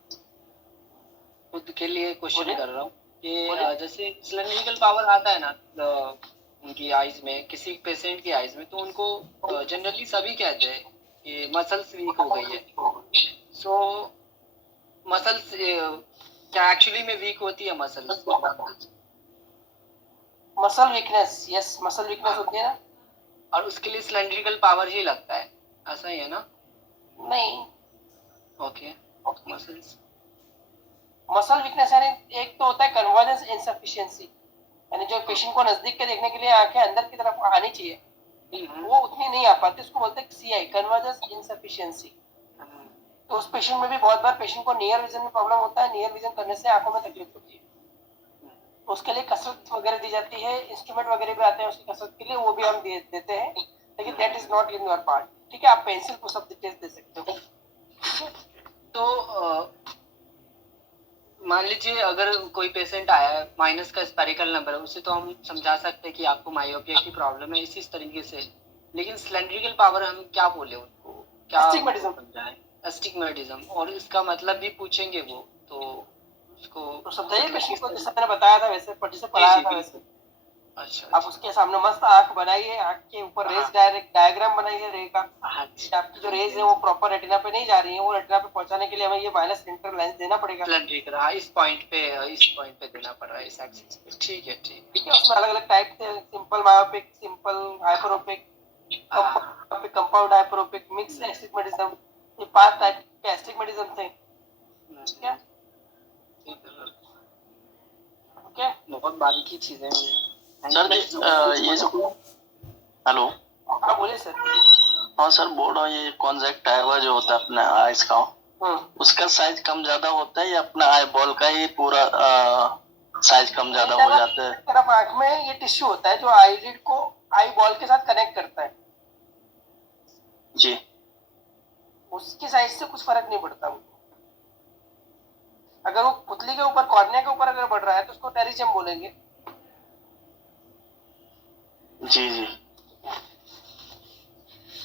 खुद के लिए क्वेश्चन बोलिए। कर रहा हूँ कि बोलिए। जैसे सिलेंड्रिकल पावर आता है ना उनकी आईज में, किसी पेशेंट की आईज में, तो उनको जनरली सभी कहते हैं कि मसल्स वीक हो गई है। सो मसल्स क्या एक्चुअली में वीक होती है muscles? Muscle weakness, yes, muscle weakness होती है ना। और उसके लिए सिलेंड्रिकल पावर ही लगता है, ऐसा ही है ना? नहीं, ओके, मसल्स मसल वीकनेस यानी एक तो होता है कन्वर्जेंस इनसफिशिएंसी, यानी जो पेशेंट को नजदीक के देखने के लिए आंखें अंदर की तरफ आनी चाहिए वो उतनी नहीं आ पाती, उसको बोलते हैं सीआई, कन्वर्जेंस इनसफिशिएंसी। तो उस पेशेंट में भी बहुत बार पेशेंट को नियर विजन में प्रॉब्लम होता है, नियर विजन करने से आंखों में तकलीफ होती है। उसके लिए कसरत वगैरह दी जाती है, इंस्ट्रूमेंट वगैरह भी आते हैं उसकी कसरत के लिए, वो भी हम देते हैं, लेकिन that is not in your part. ठीक है, आप पेंसिल को सब डिटेल्स दे सकते हो। तो मान लीजिए अगर कोई पेशेंट आया है, माइनस का स्पेरिकल नंबर है, उसे तो हम समझा सकते हैं कि आपको मायोपिया की प्रॉब्लम है इसी तरीके से, लेकिन सिलेंड्रिकल पावर हम क्या बोले उनको, क्या एस्टिग्मेटिज्म समझाएं? एस्टिग्मेटिज्म, और इसका मतलब भी पूछेंगे वो, तो उसको तो समझाइए पेशेंट को, जैसे मैंने बताया था वैसे, जैसे पढ़ाया था वैसे। अच्छा आप उसके सामने मस्त आंख बनाइए, आंख के ऊपर रेज डायग्राम बनाइए रे का। अच्छा, आपकी जो रेज है वो प्रॉपर रेटिना पे नहीं जा रही है, वो रेटिना पे पहुंचाने के लिए हमें ये माइनस सेंटर लेंस देना पड़ेगा। सिलेंड्रिकल, हाँ, इस पॉइंट पे देना पड़ रहा है, इस एक्सिस पे। ठीक है, ठीक ठीक है, उसमें अलग अलग टाइप थे, simple myopic, simple hyperopic, compound hyperopic, mix astigmatism, ये 5 टाइप के एस्टिग्मेटिज्म थे। ठीक है, ओके, बहुत बारीकी चीजें हैं। सर ये जो, हेलो, हाँ बोलिए सर। हाँ सर बोल रहा हूँ, ये कॉन्जेक्टिवा जो होता है अपने आइज का, उसका साइज कम ज्यादा होता है या अपना आई बॉल का ही पूरा साइज कम ज्यादा हो जाता है? तरफ आंख में ये टिश्यू होता है जो आईलिड को आई बॉल के साथ कनेक्ट करता है जी, उसकी साइज से कुछ फर्क नहीं पड़ता। अगर वो पुतली के ऊपर, कॉर्निया के ऊपर अगर बढ़ रहा है तो उसको टेरिजियम बोलेंगे। जी जी।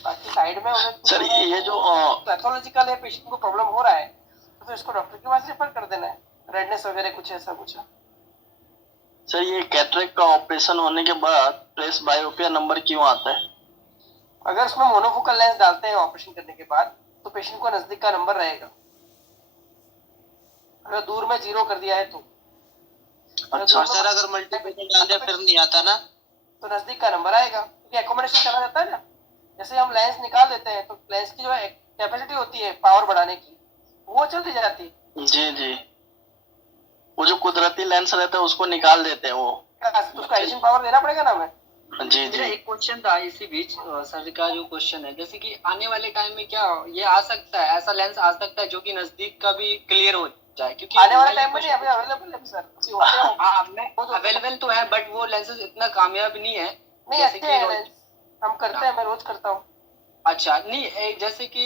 बाकी साइड में सर ये जो पैथोलॉजिकल है, पेशेंट को प्रॉब्लम हो रहा है तो फिर इसको डॉक्टर के पास रेफर कर देना है, रेडनेस वगैरह कुछ ऐसा कुछ। सर ये कैटरेक्ट का ऑपरेशन होने के बाद प्रेस बायोपिया नंबर क्यों आता है? अगर उसमें मोनोफोकल लेंस डालते हैं ऑपरेशन करने के बाद तो पेशेंट को नजदीक का नंबर रहेगा, अगर दूर में 0 कर दिया है तो। अच्छा सर अगर मल्टीपल डाल दिया फिर नहीं आता ना, तो नजदीक का नंबर आएगा, क्योंकि एकोमोडेशन चला जाता है ना। जैसे हम लेंस निकाल देते हैं तो लेंस की जो कैपेसिटी होती है पावर बढ़ाने की वो चलती जाती है। जी जी, वो जो कुदरती लेंस रहता है उसको निकाल देते हैं वो, तो उसको एडिशन पावर देना पड़ेगा ना हमें। जी मेरा जी। एक क्वेश्चन था इसी बीच, सर का जो क्वेश्चन है, जैसे कि आने वाले टाइम में क्या ये आ सकता है, ऐसा लेंस आ सकता है जो कि नजदीक का भी क्लियर हो जाए? क्योंकि आने वाले टाइम में नहीं, अभी अवेलेबल है सर, अभी होते हैं। हाँ, अवेलेबल तो है बट वो लेंसेज इतना कामयाब नहीं है। नहीं, जैसे अच्छे हैं कि लेंस, हम करते हैं, मैं रोज करता हूँ। अच्छा, नहीं जैसे कि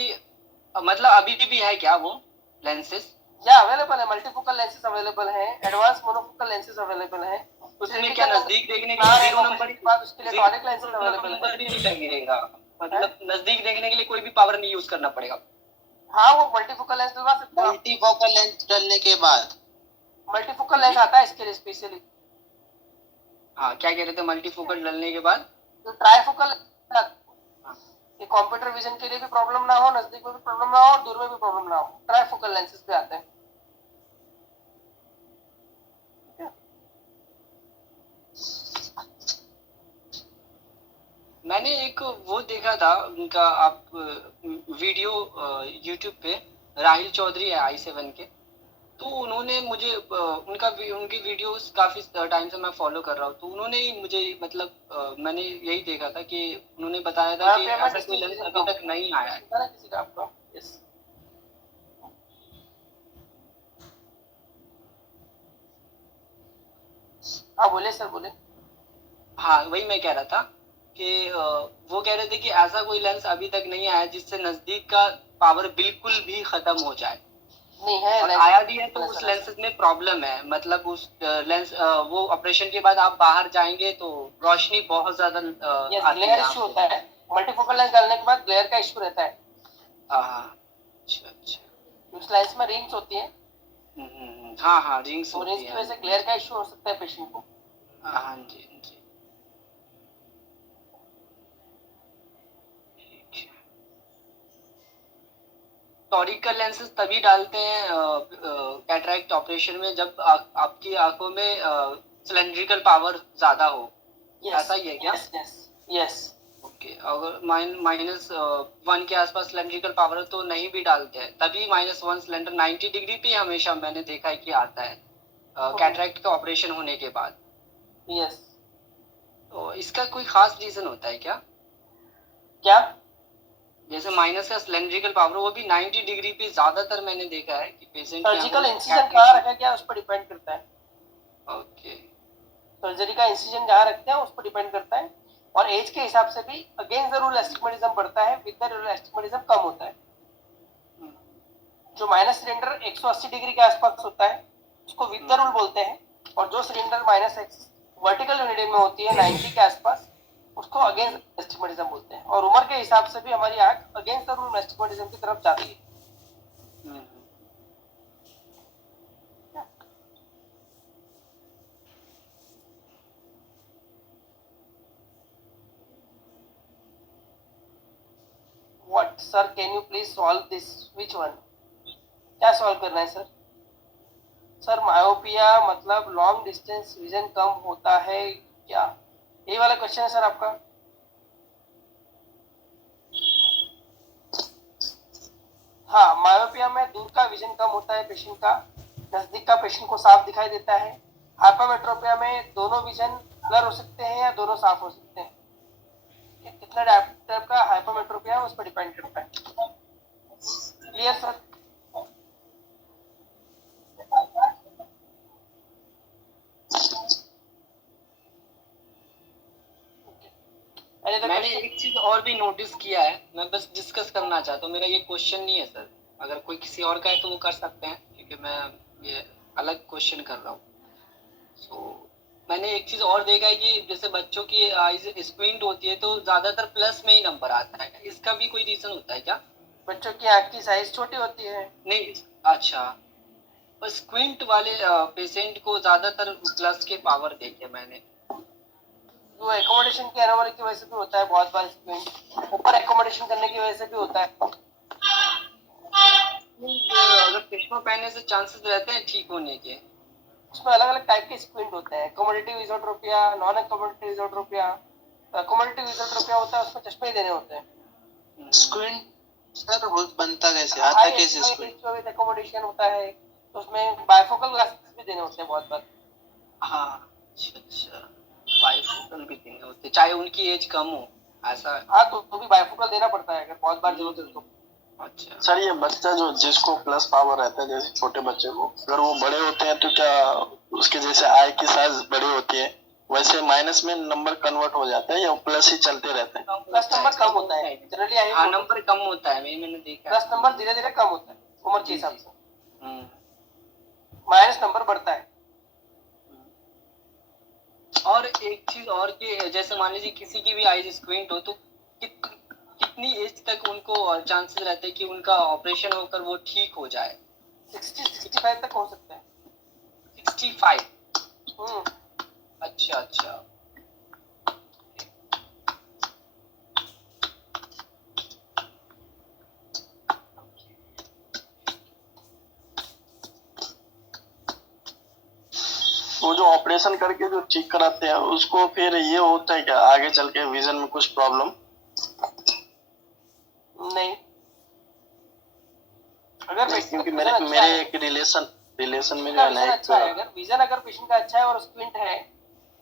मतलब अभी भी है क्या वो लेंसेज? या अवेलेबल है, मल्टीफोकल लेंसेज अवेलेबल हैं, एडवांस मोनोफोकल लेंसेज अवेलेबल हैं। उसमें क्या नजदीक देखने के लिए 0 नंबर के बाद उसके लिए टॉनिक लेंसेज अवेलेबल है। नंबर ही नहीं लगेगा, मतलब नजदीक देखने के लिए कोई भी पावर नहीं यूज करना पड़ेगा? हाँ, वो मल्टीफोकल लेंस डलवा सकते हैं। मल्टीफोकल लेंस डालने के बाद मल्टीफोकल लेंस आता है इसके लिए स्पेशली। हाँ, क्या कह रहे थे? मल्टीफोकल डालने के बाद तो ट्राइफोकल, ये कंप्यूटर विजन के लिए भी प्रॉब्लम ना हो, नजदीक में भी प्रॉब्लम ना हो और दूर में भी प्रॉब्लम ना हो, ट्राइफोकल लेंसेज पे आते हैं। मैंने एक वो देखा था उनका, आप वीडियो यूट्यूब पे, राहिल चौधरी है i7 के, तो उन्होंने मुझे उनकी वीडियोस काफी टाइम से मैं फॉलो कर रहा हूँ, तो उन्होंने ही मुझे मतलब मैंने यही देखा था कि उन्होंने बताया था कि ऐसा कोई लेंस अभी तक नहीं आया है। किसी का आपका, यस। हाँ बोले सर, बोले। हाँ, वही मैं कह रहा था कि वो कह रहे थे कि ऐसा कोई लेंस अभी तक नहीं आया जिससे नजदीक का पावर बिल्कुल भी खत्म हो जाए। नहीं है, और आया भी है तो उस लेंस में प्रॉब्लम है, मतलब उस लेंस वो ऑपरेशन के बाद आप बाहर जाएंगे तो रोशनी बहुत ज्यादा आती ग्लेयर है। इशू होता है, मल्टीफोकल लेंस डालने के बाद ग्लेयर का इश्यू रहता है। अच्छा अच्छा। उस लेंस में रिंग्स होती है, हाँ हाँ, रिंग्स तो होती रिंग्स की है। वजह से ग्लेयर का इश्यू हो सकता है पेशेंट को। हाँ जी हाँ जी, ठीक है। टॉरिकल लेंसेज तभी डालते हैं कैटरैक्ट ऑपरेशन में जब आपकी आंखों में सिलेंड्रिकल पावर ज्यादा हो, ऐसा ही है क्या? Yes yes yes. ओके, अगर -1 के आसपास सिलेंड्रिकल पावर तो नहीं भी डालते हैं, तभी -1 सिलेंडर 90 डिग्री पे हमेशा मैंने देखा है कि आता है कैटरैक्ट का ऑपरेशन होने के बाद। यस। तो इसका कोई खास रीजन होता है क्या? क्या? जैसे माइनस का सिलेंड्रिकल पावर वो भी 90 डिग्री पे ज्यादातर मैंने देखा है कि पेशेंट सर्जिकल इंसिजन कहाँ रखा गया उस पर डिपेंड करता है। ओके, सर्जरी का इंसिजन जहाँ रखते हैं उस पर डिपेंड करता है, और एज के हिसाब से भी अगेंस्ट द रूल एस्टिग्मेटिज्म बढ़ता है, विद द रूल एस्टिग्मेटिज्म कम होता है। जो माइनस सिलेंडर 180 डिग्री के आसपास होता है उसको विद द रूल बोलते हैं, और जो सिलेंडर माइनस वर्टिकल यूनिडियन में होती है 90 के आसपास उसको अगेंस्ट एस्टिग्मेटिज्म बोलते हैं। और उम्र के हिसाब से भी हमारी आंख अगेंस्ट द रूल एस्टिग्मेटिज्म की तरफ जाती है। What sir, can you please solve this? Which one? क्या सॉल्व करना है सर? सर मायोपिया मतलब लॉन्ग डिस्टेंस विजन कम होता है क्या, ये वाला क्वेश्चन है सर आपका? हाँ, मायोपिया में दूर का विजन कम होता है पेशेंट का, नजदीक का पेशेंट को साफ दिखाई देता है। हाइपरमेट्रोपिया में दोनों विजन ब्लर हो सकते हैं या दोनों साफ हो सकते हैं। कितना टाइप का हाइपरमेट्रोपिया है उस पर डिपेंड करता है। Clear sir? मैंने एक चीज और भी नोटिस किया है, मैं बस डिस्कस करना चाहता हूँ, मेरा ये क्वेश्चन नहीं है सर, अगर कोई किसी और का है तो वो कर सकते हैं, क्योंकि मैं ये अलग क्वेश्चन कर रहा हूँ। मैंने एक चीज और देखा है कि जैसे बच्चों की आईज स्क्वींट होती है तो ज्यादातर प्लस में ही नंबर आता है, इसका भी कोई रीजन होता है क्या? बच्चों की आंख की साइज छोटी होती है। नहीं, अच्छा, पर स्क्विंट वाले पेशेंट को ज्यादातर प्लस के पावर देखे मैंने। वो एकोमोडेशन की एनोमली की वजह से भी होता है बहुत बार, स्क्रीन ऊपर एकोमोडेशन करने की वजह से भी होता है। अगर चश्मा पहनने से चांसेस रहते हैं ठीक होने के। उसमें अलग अलग टाइप के स्क्विंट होते हैं, एकोमोडेटिव इजोट्रोपिया, नॉन एकोमोडेटिव इजोट्रोपिया। एकोमोडेटिव इजोट्रोपिया होता है उसमें चश्मे ही देने होते हैं। स्क्विंट सर वो बनता कैसे, आता कैसे स्क्विंट? विद एकोमोडेशन होता है तो उसमें बाइफोकल ग्लासेस भी देने होते हैं बहुत बार। हाँ, अच्छा, बाइफोकल भी देने होते चाहे उनकी एज कम हो, ऐसा? हाँ, तो भी बाइफोकल देना पड़ता है अगर बहुत बार जरूरत है तो। अच्छा सर ये बच्चा जो जिसको प्लस पावर रहता है, जैसे छोटे बच्चे को, अगर वो बड़े होते हैं तो क्या उसके जैसे आई की साइज बड़ी होती है वैसे माइनस में नंबर कन्वर्ट हो जाता है या प्लस ही चलते रहते हैं? प्लस नंबर कम होता है जनरली। हाँ, नंबर कम होता है, मैंने देखा। प्लस नंबर धीरे धीरे कम होता है उम्र के हिसाब से, माइनस नंबर बढ़ता है। और एक चीज और कि जैसे मान लीजिए किसी की भी आईज स्क्विंट हो तो कितनी एज तक उनको चांसेस रहते हैं कि उनका ऑपरेशन होकर वो ठीक हो जाए? 60-65 तक हो सकता है। 65? अच्छा अच्छा। वो जो ऑपरेशन करके जो ठीक कराते हैं उसको फिर ये होता है क्या आगे चल के विजन में कुछ प्रॉब्लम? नहीं, अगर क्योंकि मेरे एक रिलेशन में जो है ना, अच्छा है, अगर विजन अगर पेशेंट का अच्छा है और स्क्विंट है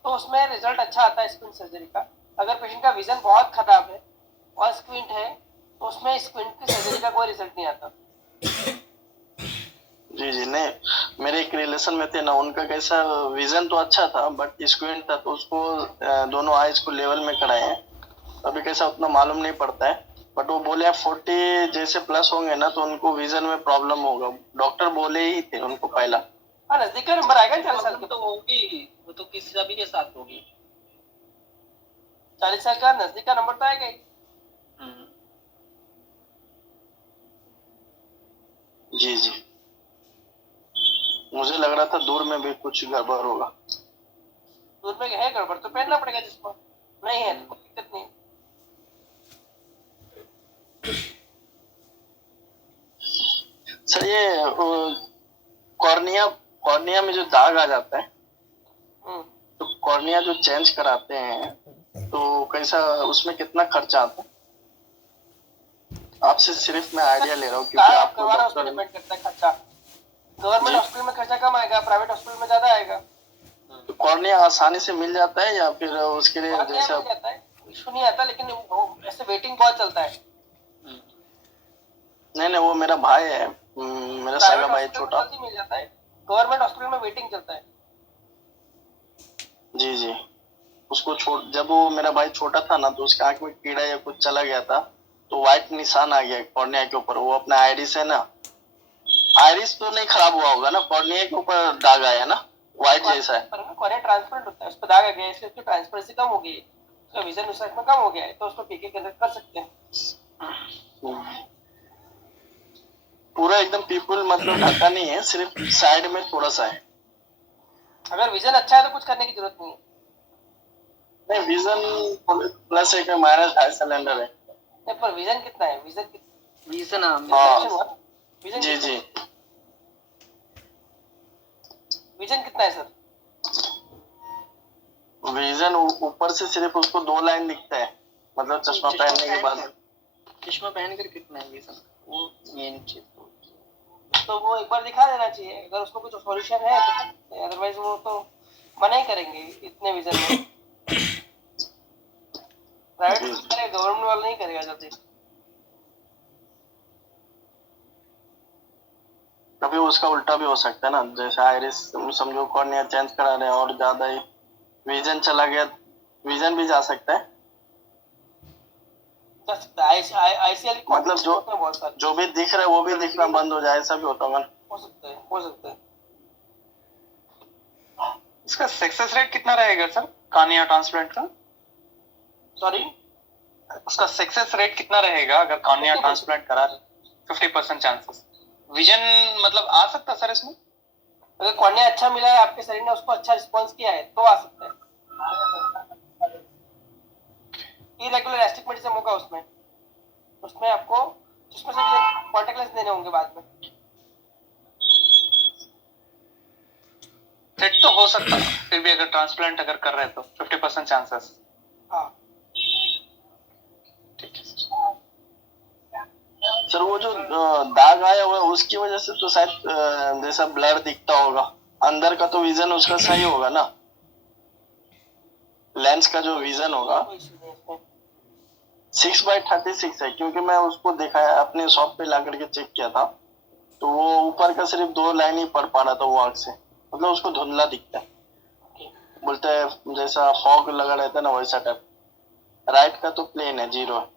तो उसमें रिजल्ट अच्छा आता है स्क्विंट सर्जरी का। अगर पेशेंट का विजन बहुत खराब है और स्क्विंट है तो उसमें स्क्विंट की सर्जरी का कोई रिजल्ट नहीं आता। जी जी, नहीं मेरे एक रिलेशन में थे ना, उनका कैसा विजन तो अच्छा था बट स्क्विंट था, तो उसको दोनों आईज को लेवल में कराए हैं, अभी कैसा उतना मालूम नहीं पड़ता है, बट वो बोले 40 जैसे प्लस होंगे ना तो उनको विजन में प्रॉब्लम होगा, डॉक्टर बोले ही थे उनको पहला। हाँ, नजदीक का नंबर आएगा 40 साल तो होगी, वो तो किसी सभी के साथ होगी। 40 साल का नजदीक का नंबर तो आएगा ही। मुझे लग रहा था दूर में भी कुछ गड़बड़ होगा। दूर में है गड़बड़ तो पहनना पड़ेगा चश्मा, नहीं है तो कोई दिक्कत नहीं। सर ये कॉर्निया कॉर्निया में जो दाग आ जाता है, हम्म, तो कॉर्निया जो चेंज कराते हैं तो कैसा, उसमें कितना खर्चा आता है? आपसे सिर्फ मैं आइडिया ले रहा हूँ क्योंकि कहाँ आपको करवाना उस पर डॉक्टर डिपेंड करता है खर्चा। गवर्नमेंट जी। हॉस्पिटल में खर्चा कम आएगा, प्राइवेट हॉस्पिटल में ज्यादा आएगा। तो कॉर्निया आसानी से मिल जाता है या फिर उसके लिए कॉर्निया जैसा? मिल जाता है, इशू नहीं आता, लेकिन ऐसे वेटिंग बहुत चलता है। नहीं वो मेरा भाई है, मेरा प्राइवेट सगा भाई हॉस्पिटल में छोटा। जल्दी मिल जाता है, गवर्नमेंट हॉस्पिटल में वेटिंग चलता है। जी जी। उसको जब वो मेरा भाई छोटा था ना, तो उसके आंख में कीड़ा या कुछ चला गया था, तो व्हाइट निशान आ गया कॉर्निया के ऊपर। वो अपना आइरिस है ना, आइरिस तो नहीं खराब हुआ होगा ना, कॉर्निया के ऊपर दाग आया ना, व्हाइट जैसा है। कॉर्निया ट्रांसपेरेंट होता है, उस पर दाग आ गया है, इसलिए उसकी ट्रांसपेरेंसी कम हो गई है, उसका विजन उस में कम हो गया है, तो उसको पीके कर सकते हैं। पूरा एकदम पीपल मतलब ढका नहीं है, सिर्फ साइड में थोड़ा सा है। अगर विजन अच्छा है तो कुछ करने की जरूरत नहीं है। नहीं विजन प्लस है कि माइनस 2.5 सिलेंडर है। नहीं, पर विजन कितना है? विजन विजन हाँ विजन जी जी। विजन कितना है सर? विजन ऊपर से सिर्फ उसको 2 लाइन दिखता है, मतलब चश्मा पहनने के बाद। चश्मा पहन कर कितना है विजन, वो मेन चीज। तो वो एक बार दिखा देना चाहिए, अगर उसको कुछ सॉल्यूशन है तो, अदरवाइज वो तो मना ही करेंगे इतने विजन में। प्राइवेट करेगा, गवर्नमेंट वाला नहीं करेगा जल्दी। कभी उसका उल्टा भी हो सकता है ना, जैसे आइरिस समझो कॉर्निया चेंज करा रहे हैं और ज्यादा ही विजन चला गया, विजन भी जा सकता है। जा सकता है, आईसीएल मतलब बहुत सारे जो भी दिख रहा है वो भी दिखना बंद हो जाए, ऐसा भी होता होगा ना? हो सकता है, हो सकता है। इसका सक्सेस रेट कितना रहेगा सर कॉर्निया ट्रांसप्लांट का? सॉरी, उसका सक्सेस रेट कितना रहेगा अगर कॉर्निया ट्रांसप्लांट करा? 50% चांसेस। विजन मतलब आ सकता सर इसमें? अगर कॉर्निया अच्छा मिला है, आपके शरीर ने उसको अच्छा रिस्पॉन्स किया है, तो आ सकता है। इरेगुलर एस्टिगमेटिज्म होगा उसमें, उसमें आपको जिसमें से कॉन्टैक्ट लेंस देने होंगे बाद में। सेट तो हो सकता है फिर भी, अगर ट्रांसप्लांट अगर कर रहे हैं तो 50% चांसेस। हाँ ठीक है सर वो जो दाग आया हुआ है उसकी वजह से तो शायद जैसा ब्लर दिखता होगा, अंदर का तो विजन उसका सही होगा ना, लेंस का जो विजन होगा। कोई इशू नहीं है इसमें। 6/36 है, क्योंकि मैं उसको देखा है अपने शॉप पे ला करके चेक किया था, तो वो ऊपर का सिर्फ 2 लाइन ही पढ़ पा रहा था वो आंख से, मतलब उसको धुंधला दिखता है। बोलते हैं जैसा फॉग लगा रहता है ना, वैसा टाइप। राइट का तो प्लेन है, 0 है।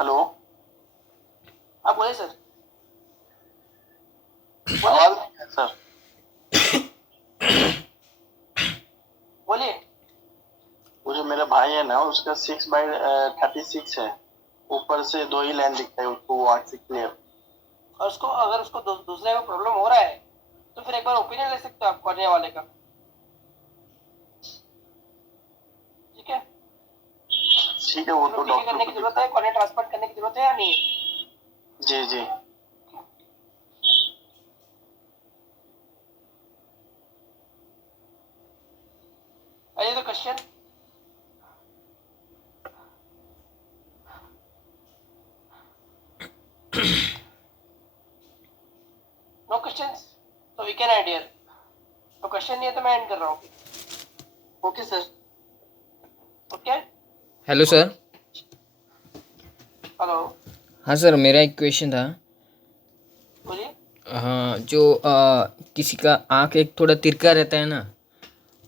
हेलो, आप बोले सर। आवाज नहीं है सर। बोलिए। वो जो मेरा भाई है ना, उसका 6/36 है, ऊपर से 2 ही लाइन दिखता है उसको, वो आंख से क्लियर। और उसको अगर उसको दूसरे को प्रॉब्लम हो रहा है तो फिर एक बार ओपिनियन ले सकते हो आप कॉर्निया वाले का, ठीक है? ठीक है, वो तो पीके करने की डॉक्टर। जरूरत है, कॉर्निया ट्रांसप्लांट करने की जरूरत है या नहीं? जी जी। आइए तो क्वेश्चन। नो क्वेश्चंस तो वी कैन एंड हियर। तो क्वेश्चन नहीं है तो मैं एंड कर रहा हूँ। Okay sir. Okay. Hello sir. Hello. हाँ सर, मेरा एक क्वेश्चन था। बोलिए। हाँ, जो किसी का आँख एक थोड़ा तिरका रहता है ना,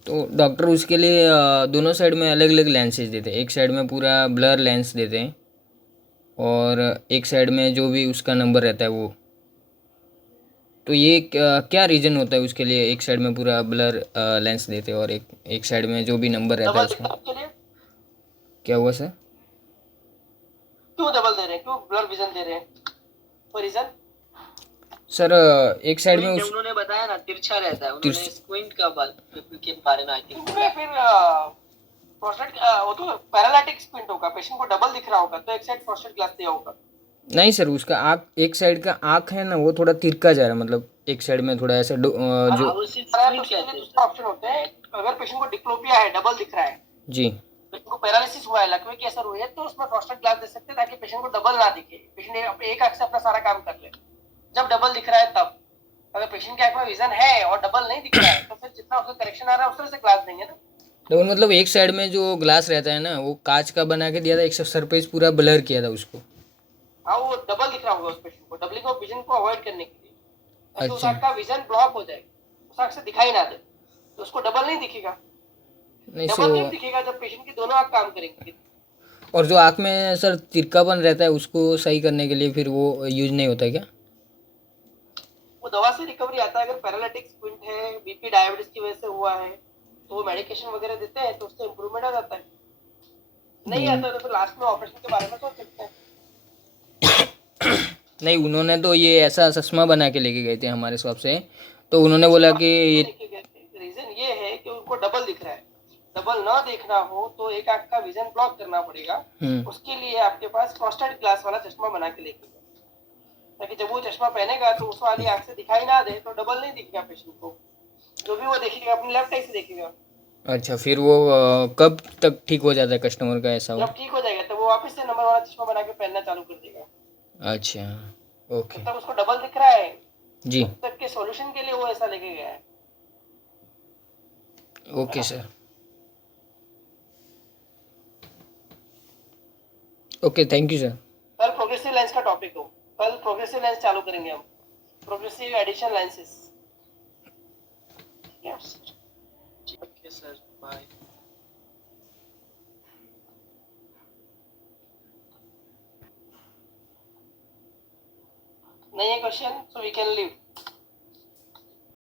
तो डॉक्टर उसके लिए दोनों साइड में अलग अलग लेंसेज देते हैं। एक साइड में पूरा ब्लर लेंस देते हैं और एक साइड में जो भी उसका नंबर रहता है वो। तो ये क्या रीज़न होता है उसके लिए, एक साइड में पूरा ब्लर लेंस देते हैं और एक साइड में जो भी नंबर रहता है डबल उसका? के लिए क्या हुआ सर? क्यों डबल दे रहे हैं, क्यों ब्लर विजन दे रहे हैं, कोई रीजन? सर एक साइड में Squint उस उन्होंने बताया ना तिरछा रहता है, उन्होंने तिरछ- स्क्विंट का के बारे में आई थिंक इसमें फिर प्रोस्टेट वो तो पैरालिटिक स्क्विंट होगा, पेशेंट को डबल दिख रहा होगा तो एक साइड प्रोस्टेट ग्लास दिया होगा। नहीं सर, उसका आँख, एक साइड का आँख है ना वो थोड़ा तिरका जा रहा है, मतलब एक साइड में थोड़ा ऐसा जो उसी तो स्क्विंट उसके कहते लिए हैं दूसरा ऑप्शन होता है, अगर पेशेंट को डिप्लोपिया है, डबल दिख रहा है, जी पेशेंट को पैरालिसिस हुआ है, लकवे की असर हुई है, तो उसमें प्रोस्टेट ग्लास दे सकते हैं ताकि पेशेंट को डबल ना दिखे, पेशेंट एक आंख से अपना सारा काम कर ले। जब डबल दिख रहा है तब, अगर पेशेंट के आंख में विजन है और डबल नहीं दिख रहा है तो फिर जितना उसका करेक्शन आ रहा है उस तरह से ग्लास देंगे ना। तो मतलब एक साइड में जो ग्लास रहता है ना वो कांच का बना के दिया था, एक सरफेस पूरा ब्लर किया था उसको। हाँ, वो डबल दिख रहा होगा उस पेशेंट को, डबलिंग ऑफ विजन को अवॉइड करने के लिए, ताकि उस अच्छा। आंख का विजन ब्लॉक हो जाए, उस आंख से दिखाई ना दे, तो उसको डबल नहीं दिखेगा। नहीं सर डबल नहीं वो, दिखेगा जब पेशेंट की दोनों आंख काम करेंगे। और जो आँख में सर तिरकापन रहता है उसको सही करने के लिए फिर वो यूज नहीं होता है क्या? वो दवा से रिकवरी आता है, अगर पैरालिटिक स्क्विंट है, बीपी डायबिटीज की वजह से हुआ है तो वो मेडिकेशन वगैरह देते हैं तो उससे इम्प्रूवमेंट आ जाता है। नहीं आता है तो फिर लास्ट में ऑपरेशन के बारे में सोच सकते हैं। नहीं, उन्होंने तो ये ऐसा चश्मा बना के लेके गए थे हमारे शॉप से, तो उन्होंने बोला कि ये रीजन ये है कि उनको डबल दिख रहा है, डबल ना देखना हो तो एक आंख का विजन ब्लॉक करना पड़ेगा। उसके लिए आपके पास प्रोस्टेट ग्लास वाला चश्मा बना के लेके गए, ताकि जब वो चश्मा पहनेगा तो उस वाली आंख से दिखाई ना दे, तो डबल नहीं दिखेगा पेशेंट को, जो भी वो देखेगा अपनी लेफ्ट आई से देखेगा। अच्छा, फिर वो कब तक ठीक हो जाता है कस्टमर का ऐसा हो? जब ठीक हो जाएगा तब वो वापस से नंबर वाला चश्मा बना के पहनना चालू कर देगा। अच्छा, ओके जब तक उसको डबल दिख रहा है जी, तब तक के सॉल्यूशन के लिए वो ऐसा लेके गया है। Okay sir, okay, thank you sir. कल प्रोग्रेसिव लेंस का टॉपिक हो, कल प्रोग्रेसिव लेंस चालू करेंगे हम, progressive addition lenses. Okay sir, bye. नहीं है question, so we can leave.